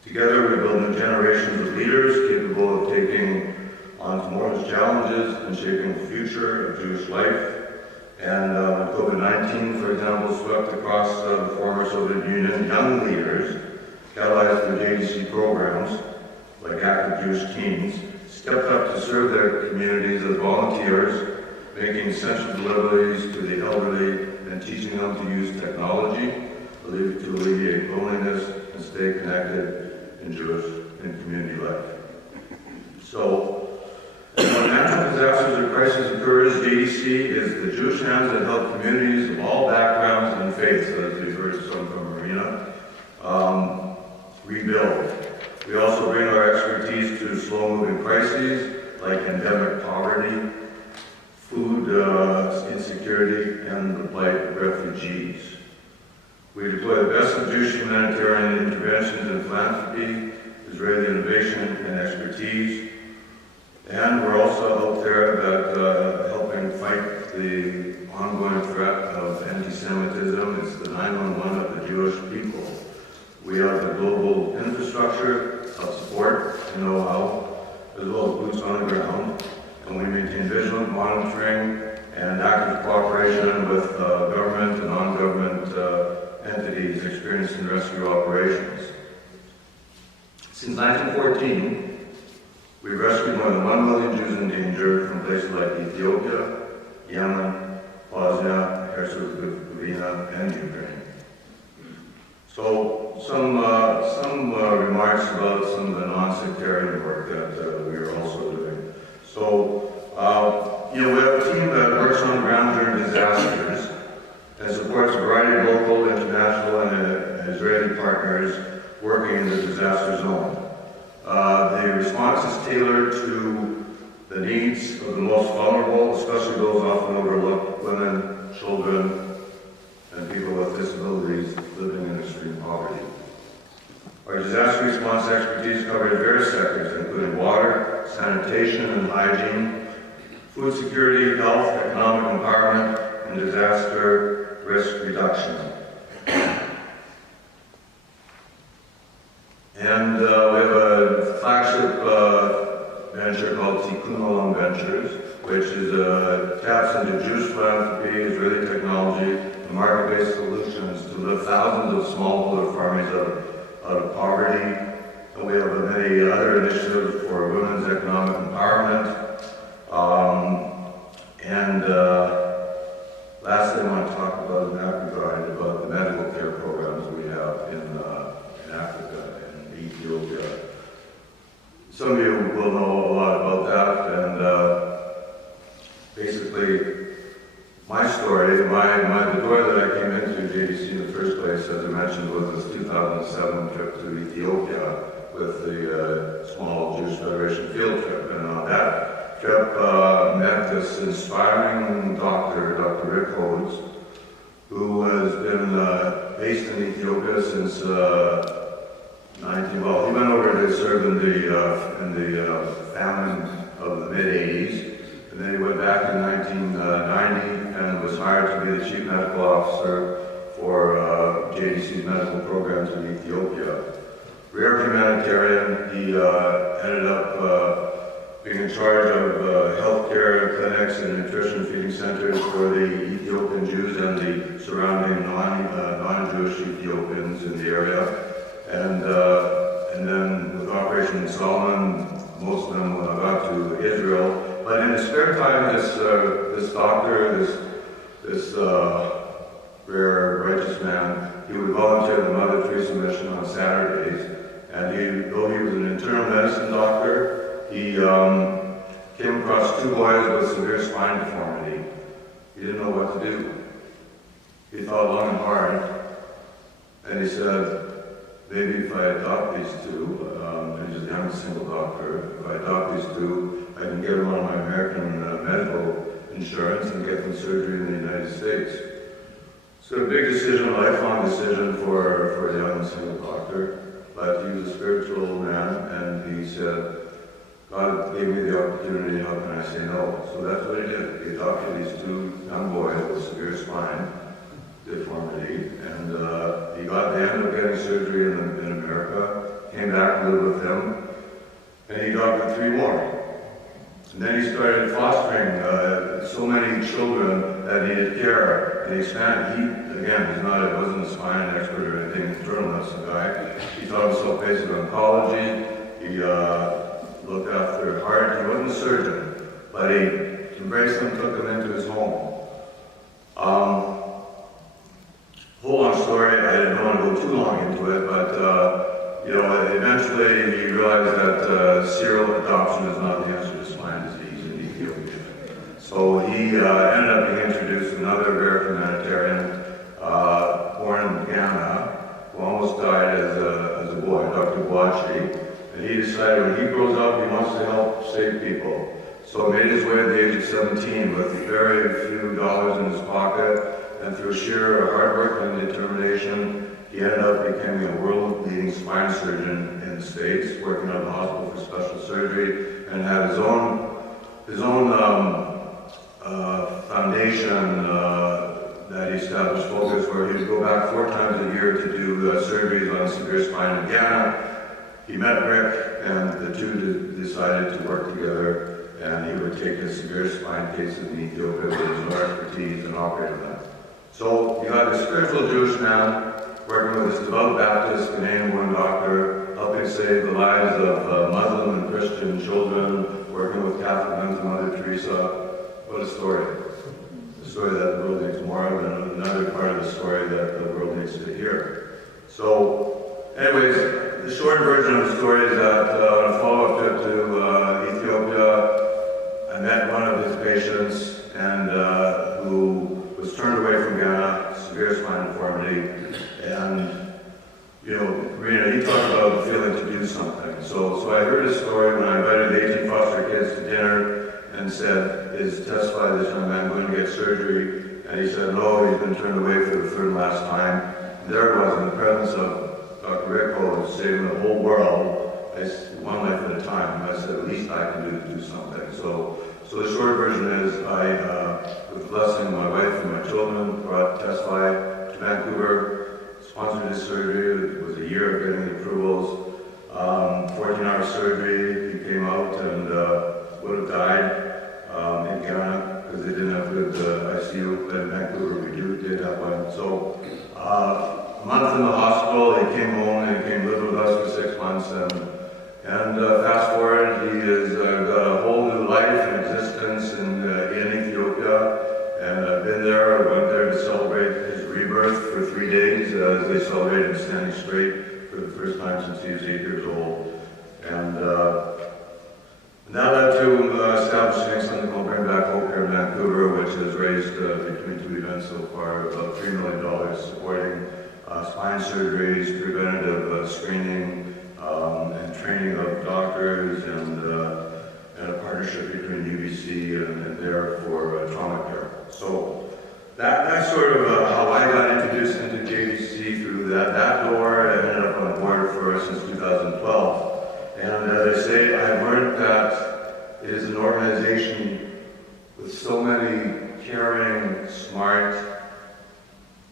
Together we build new generations of leaders capable of taking on tomorrow's challenges and shaping the future of Jewish life. And COVID-19, for example, swept across the former Soviet Union, young leaders catalyzed through JDC programs like active Jewish teams, stepped up to serve their communities as volunteers, making essential deliveries to the elderly and teaching them to use technology to alleviate loneliness and stay connected in Jewish and community life. So, when natural disasters or crisis occurs, JDC is the Jewish hands that help communities of all backgrounds and faiths, as you've heard some from Marina, rebuild. We also bring our expertise to slow-moving crises like endemic poverty, food insecurity, and the plight of refugees. We deploy the best of Jewish humanitarian interventions in philanthropy, Israeli innovation, and expertise. And we're also out there that helping fight the ongoing threat of anti-Semitism. It's the 911 of the Jewish people. We have the global infrastructure of support and know-how, as well as boots on the ground. And we maintain vigilant monitoring and active cooperation with government and non-government entities experienced in rescue operations. Since 1914, we've rescued more than 1 million Jews in danger from places like Ethiopia, Yemen, Bosnia, Herzegovina, and Ukraine. So some remarks about some of the non-sectarian work that we are also doing. So, we have a team that works on the ground during disasters and supports a variety of local, international, and Israeli partners working in the disaster zone. The response is tailored to the needs of the most vulnerable, especially those often overlooked, women, children, and people with disabilities living in extreme poverty. Our disaster response expertise covers various sectors, including water, sanitation and hygiene, food security, health, economic empowerment, and disaster risk reduction. And we have a flagship venture called Tikkun Olam Ventures, which is taps into Jewish philanthropy, Israeli technology, and market-based solutions to lift thousands of smallholder farmers out of poverty. And we have many other initiatives for women's economic empowerment. Lastly, I want to talk about in that regard about the medical care programs we have in Africa and Ethiopia. Some of you will know a lot about that, and basically, my story, the door that I came into JDC in the first place, as I mentioned, was this 2007 trip to Ethiopia with the small Jewish Federation field trip, and on that trip met this inspiring doctor, Dr. Rick Hodes, who has been based in Ethiopia since he went over to serve in the famine of the mid-80s, and then he went back in 1990 and was hired to be the chief medical officer for JDC's medical programs in Ethiopia. Rare humanitarian. He ended up being in charge of healthcare clinics and nutrition feeding centers for the Ethiopian Jews and the surrounding non-Jewish Ethiopians in the area. And then with Operation Solomon, most of them got to Israel. But in his spare time, this doctor, this rare righteous man, he would volunteer at the Mother Teresa mission on Saturdays. And though he was an internal medicine doctor, he came across two boys with severe spine deformity. He didn't know what to do. He thought long and hard, and he said, maybe if I adopt these two, and he's a young single doctor, if I adopt these two, I can get them on my American medical insurance and get them surgery in the United States. So a big decision, a lifelong decision for a young single doctor, but he was a spiritual man, and he said, God gave me the opportunity, how can I say no? So that's what he did. He adopted these two young boys with severe spine deformity, and they ended up getting surgery in America, came back and lived with him, and he adopted 3 more. And then he started fostering so many children that needed care, and he expanded. He wasn't a spine expert or anything, internal medicine guy. He taught himself basic oncology. He looked after heart. He wasn't a surgeon, but he embraced them, took them into his home. Whole long story. I didn't want to go too long into it, but eventually he realized that serial adoption is not the answer to spine disease in Ethiopia. So he ended up being introduced to another rare humanitarian born in Ghana, who almost died as a boy, Dr. Boachi. And he decided when he grows up, he wants to help save people. So he made his way at the age of 17 with very few dollars in his pocket, and through sheer hard work and determination, he ended up becoming a world-leading spine surgeon in the States, working at a hospital for special surgery, and had his own foundation that he established focus, where he would go back 4 times a year to do surgeries on severe spine in Ghana. He met Rick, and the two decided to work together, and he would take his severe spine cases in Ethiopia with his own expertise and operate on them. So you had a spiritual Jewish man working with this devout Baptist Canadian doctor, helping save the lives of Muslim and Christian children, working with Catholic nuns and Mother Teresa. What a story. A story that the world needs more of, and another part of the story that the world needs to hear. So, anyways, the short version of the story is that on a follow-up trip to Ethiopia, I met one of his patients and who was turned away from Ghana, severe spine deformity, and Marina, he talked about feeling to do something. So I heard his story when I invited the 18 foster kids to dinner and said, testify this young man going to get surgery? And he said, no, he's been turned away for the 3rd and last time. And there it was in the presence of Dr. Rick Ho, saving the whole world, one life at a time. And I said, at least I can do something. So the short version is, with the blessing of my wife and my children, brought Testify to Vancouver, sponsored his surgery. It was a year of getting the approvals. 14-hour surgery. He came out and would have died in Ghana because they didn't have good ICU. But in Vancouver, we did have one. So a month in the hospital, he came home and he came live with us for 6 months. And fast forward, he has got a whole new life and existence in Ethiopia. And I've been there, I went there to celebrate his rebirth for 3 days as they celebrated him standing straight for the first time since he was 8 years old. And that led to establishing something called Bring Back Hope here in Vancouver, which has raised, between 2 events so far, about $3 million supporting spine surgeries, preventative screening, and training of doctors, and a partnership between UBC and there for trauma care. So that's sort of how I got introduced into JDC through that door. I ended up on the board for since 2012. And as I say, I've learned that it is an organization with so many caring, smart,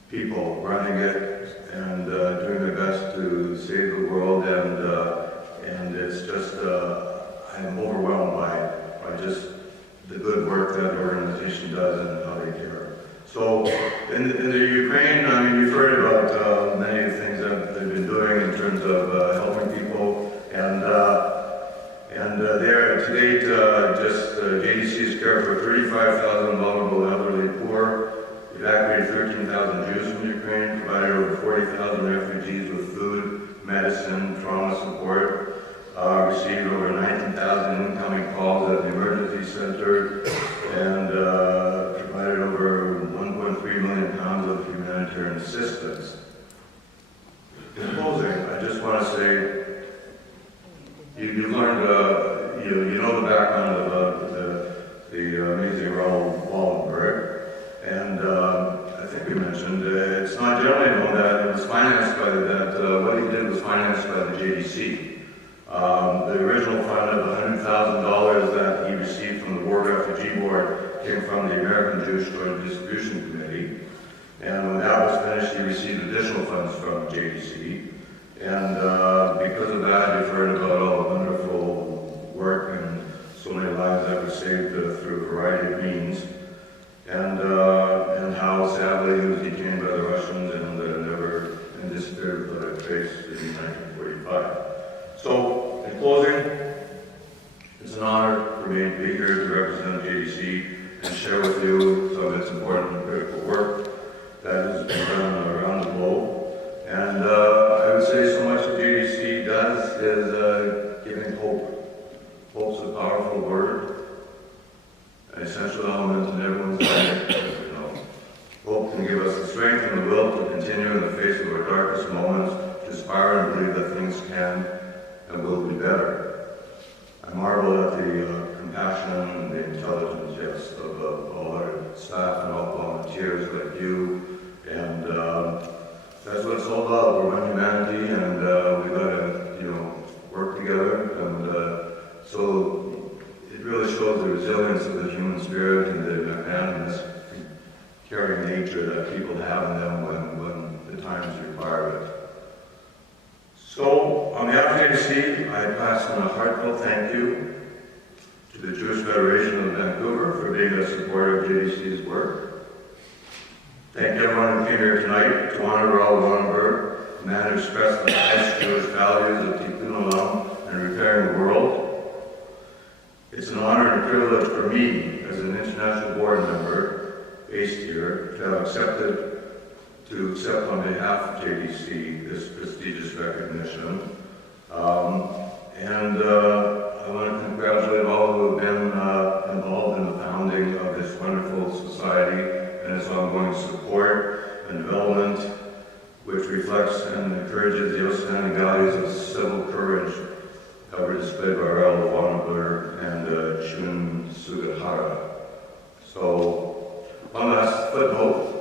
people running it and doing their best to save the world, and it's just, I'm overwhelmed by just the good work that organization does and how they care. So in the Ukraine, I mean, you've heard about many of the things that they've been doing in terms of helping people, and there to date, JDC has cared for 35,000 vulnerable elderly poor, evacuated 13,000 Jews from Ukraine, provided over 40,000 refugees with food, medicine, trauma support, received over 19,000 incoming calls at the emergency center, and provided over 1.3 million pounds of humanitarian assistance. In closing, I just want to say, you learned, you know the background of the amazing Earl Wallenberg, and I think we mentioned it's not generally known that it was financed by what he did was financed by the JDC. The original fund of $100,000 that he received from the War Refugee Board came from the American Jewish Joint Distribution Committee, and when that was finished, he received additional funds from JDC. And because of that, you've heard about all the wonderful work and so many lives that were saved through a variety of means, and how sadly he was detained by the Russians and disappeared without a trace in 1945. So, in closing, it's an honor for me to be here to represent JDC and share with you some of its important and critical work that has been done around the globe. And I would say so much what JDC does is giving hope. Hope's a powerful word, an essential element in everyone's life. Hope can give us the strength and the will to continue in the face of our darkest moments, to aspire and believe that things can and will be better. I marvel at the compassion and the intelligence, yes, of all our staff and all volunteers like you, and that's what it's all about. We're one humanity, and we got to, work together. And so it really shows the resilience of the human spirit and the magnanimous, caring nature that people have in them when the times require it. So, on behalf of JDC, I pass on a heartfelt thank you to the Jewish Federation of Vancouver for being a supporter of JDC's work. Thank everyone who came here tonight to honor Raoul Wallenberg, a man who expressed the highest Jewish values of tikkun olam and repairing the world. It's an honor and a privilege for me, as an international board member based here, to have accepted on behalf of JDC this prestigious recognition. And I want to congratulate all who have been involved in the founding of this wonderful society and its ongoing support and development, which reflects and encourages the outstanding values of civil courage that were displayed by Raoul Wallenberg and Shun Sugihara. So, one last footnote.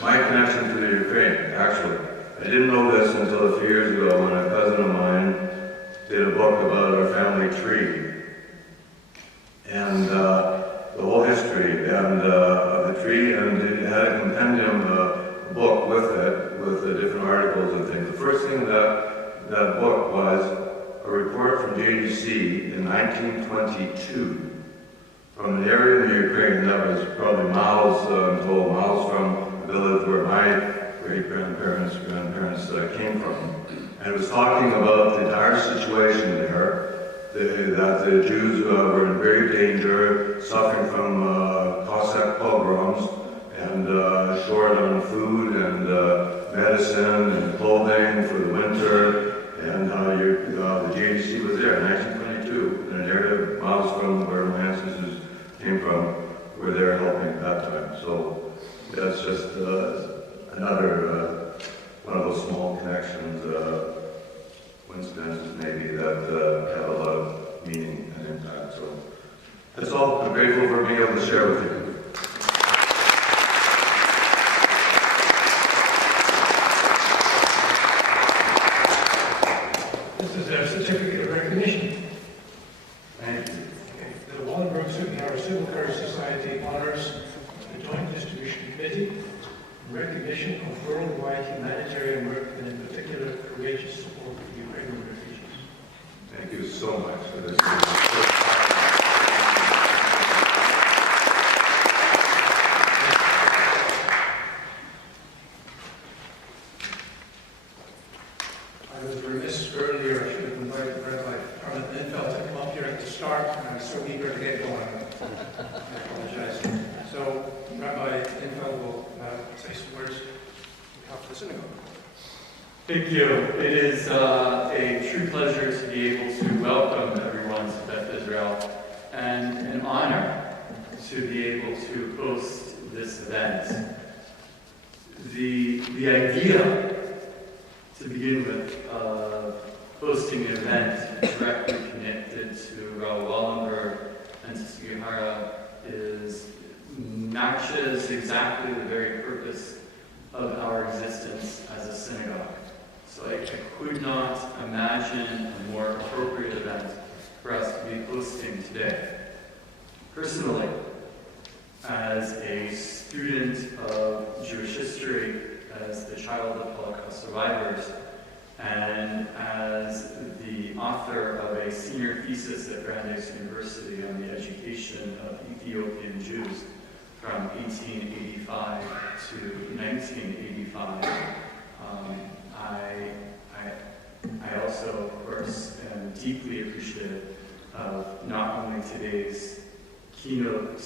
My connection to the Ukraine, actually, I didn't know this until a few years ago when a cousin of mine did a book about our family tree and the whole history of the tree, and it had a compendium book with it, with the different articles and things. The first thing that book was a report from JDC in 1922 from an area in the Ukraine that was probably miles from the village where my great-grandparents came from. And it was talking about the dire situation there, that the Jews were in grave danger, suffering from Cossack pogroms, and short on food and medicine and clothing for the winter, and how the JDC was there in 1922, in an area miles from where my ancestors came from, were there helping at that time. So that's just another one of those small connections, coincidences maybe, that have a lot of meaning and impact. So that's all. I'm grateful for being able to share with you. This is a certificate of recognition. Thank you. The Wallenberg Sonkina Civil Courage Society honors the Joint Distribution Committee, so much for this. I was remiss earlier, I should have invited Rabbi Arnold Linfeld to come up here at the start, and I was so eager to get going. I apologize. So Rabbi Linfeld will say some words on behalf of the synagogue. Thank you. It is a true pleasure to be able to welcome everyone to Beth Israel, and an honor to be able to host this event. The idea, to begin with, hosting an event directly connected to Wallenberg and to Segal is matches exactly the very purpose of our existence as a synagogue. So I could not imagine a more appropriate event for us to be hosting today. Personally, as a student of Jewish history, as the child of Holocaust survivors, and as the author of a senior thesis at Brandeis University on the education of Ethiopian Jews from 1885 to 1985, I also, of course, am deeply appreciative of not only today's keynote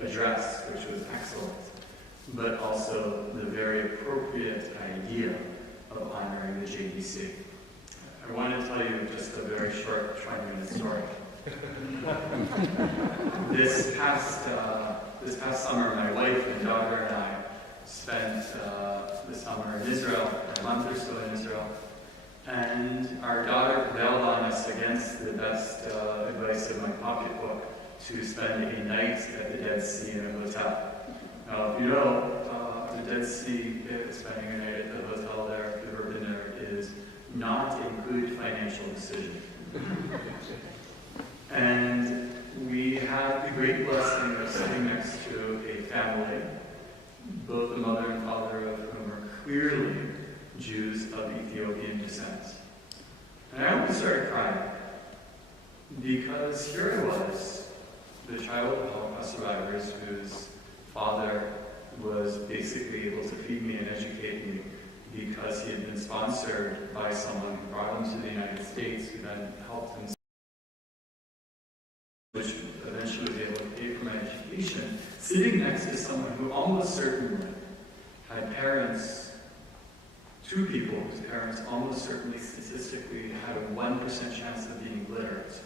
address, which was excellent, but also the very appropriate idea of honoring the JDC. I want to tell you just a very short 20-minute story. This past summer, my wife and daughter and I spent the summer in Israel, a month or so in Israel, and our daughter prevailed on us against the best advice of my pocketbook to spend a night at the Dead Sea in a hotel. Now, if you know, the Dead Sea, spending a night at the hotel there, if you've ever been there, is not a good financial decision. And we had the great blessing of sitting next to a family, both the mother and father of whom are clearly Jews of Ethiopian descent. And I almost started crying, because here I was, the child of Holocaust survivors whose father was basically able to feed me and educate me because he had been sponsored by someone who brought him to the United States, who then helped him, which eventually was able to pay for my education, sitting next to someone who almost certainly had parents, two people whose parents almost certainly statistically had a 1% chance of being literate.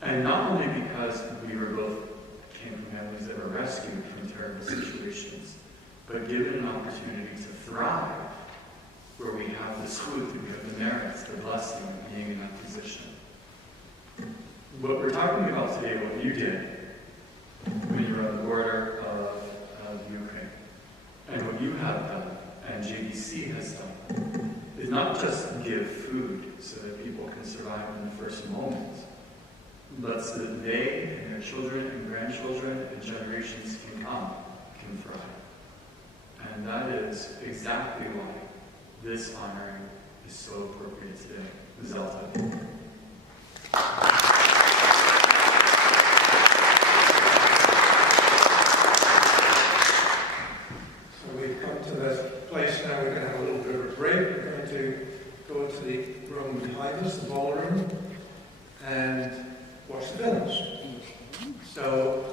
And not only because we were both came from families that were rescued from terrible situations, but given an opportunity to thrive, where we have the zchut, we have the merits, the blessing of being in that position. What we're talking about today, what you did when you were on the border of Ukraine, and what you have done, and JDC has done, is not just give food so that people can survive in the first moments, but so that they and their children and grandchildren and generations can thrive. And that is exactly why this honoring is so appropriate today. Zelta. So we've come to the place now, we're going to have a little bit of a break. We're going to go to the room behind us, the ballroom, and watch the films. So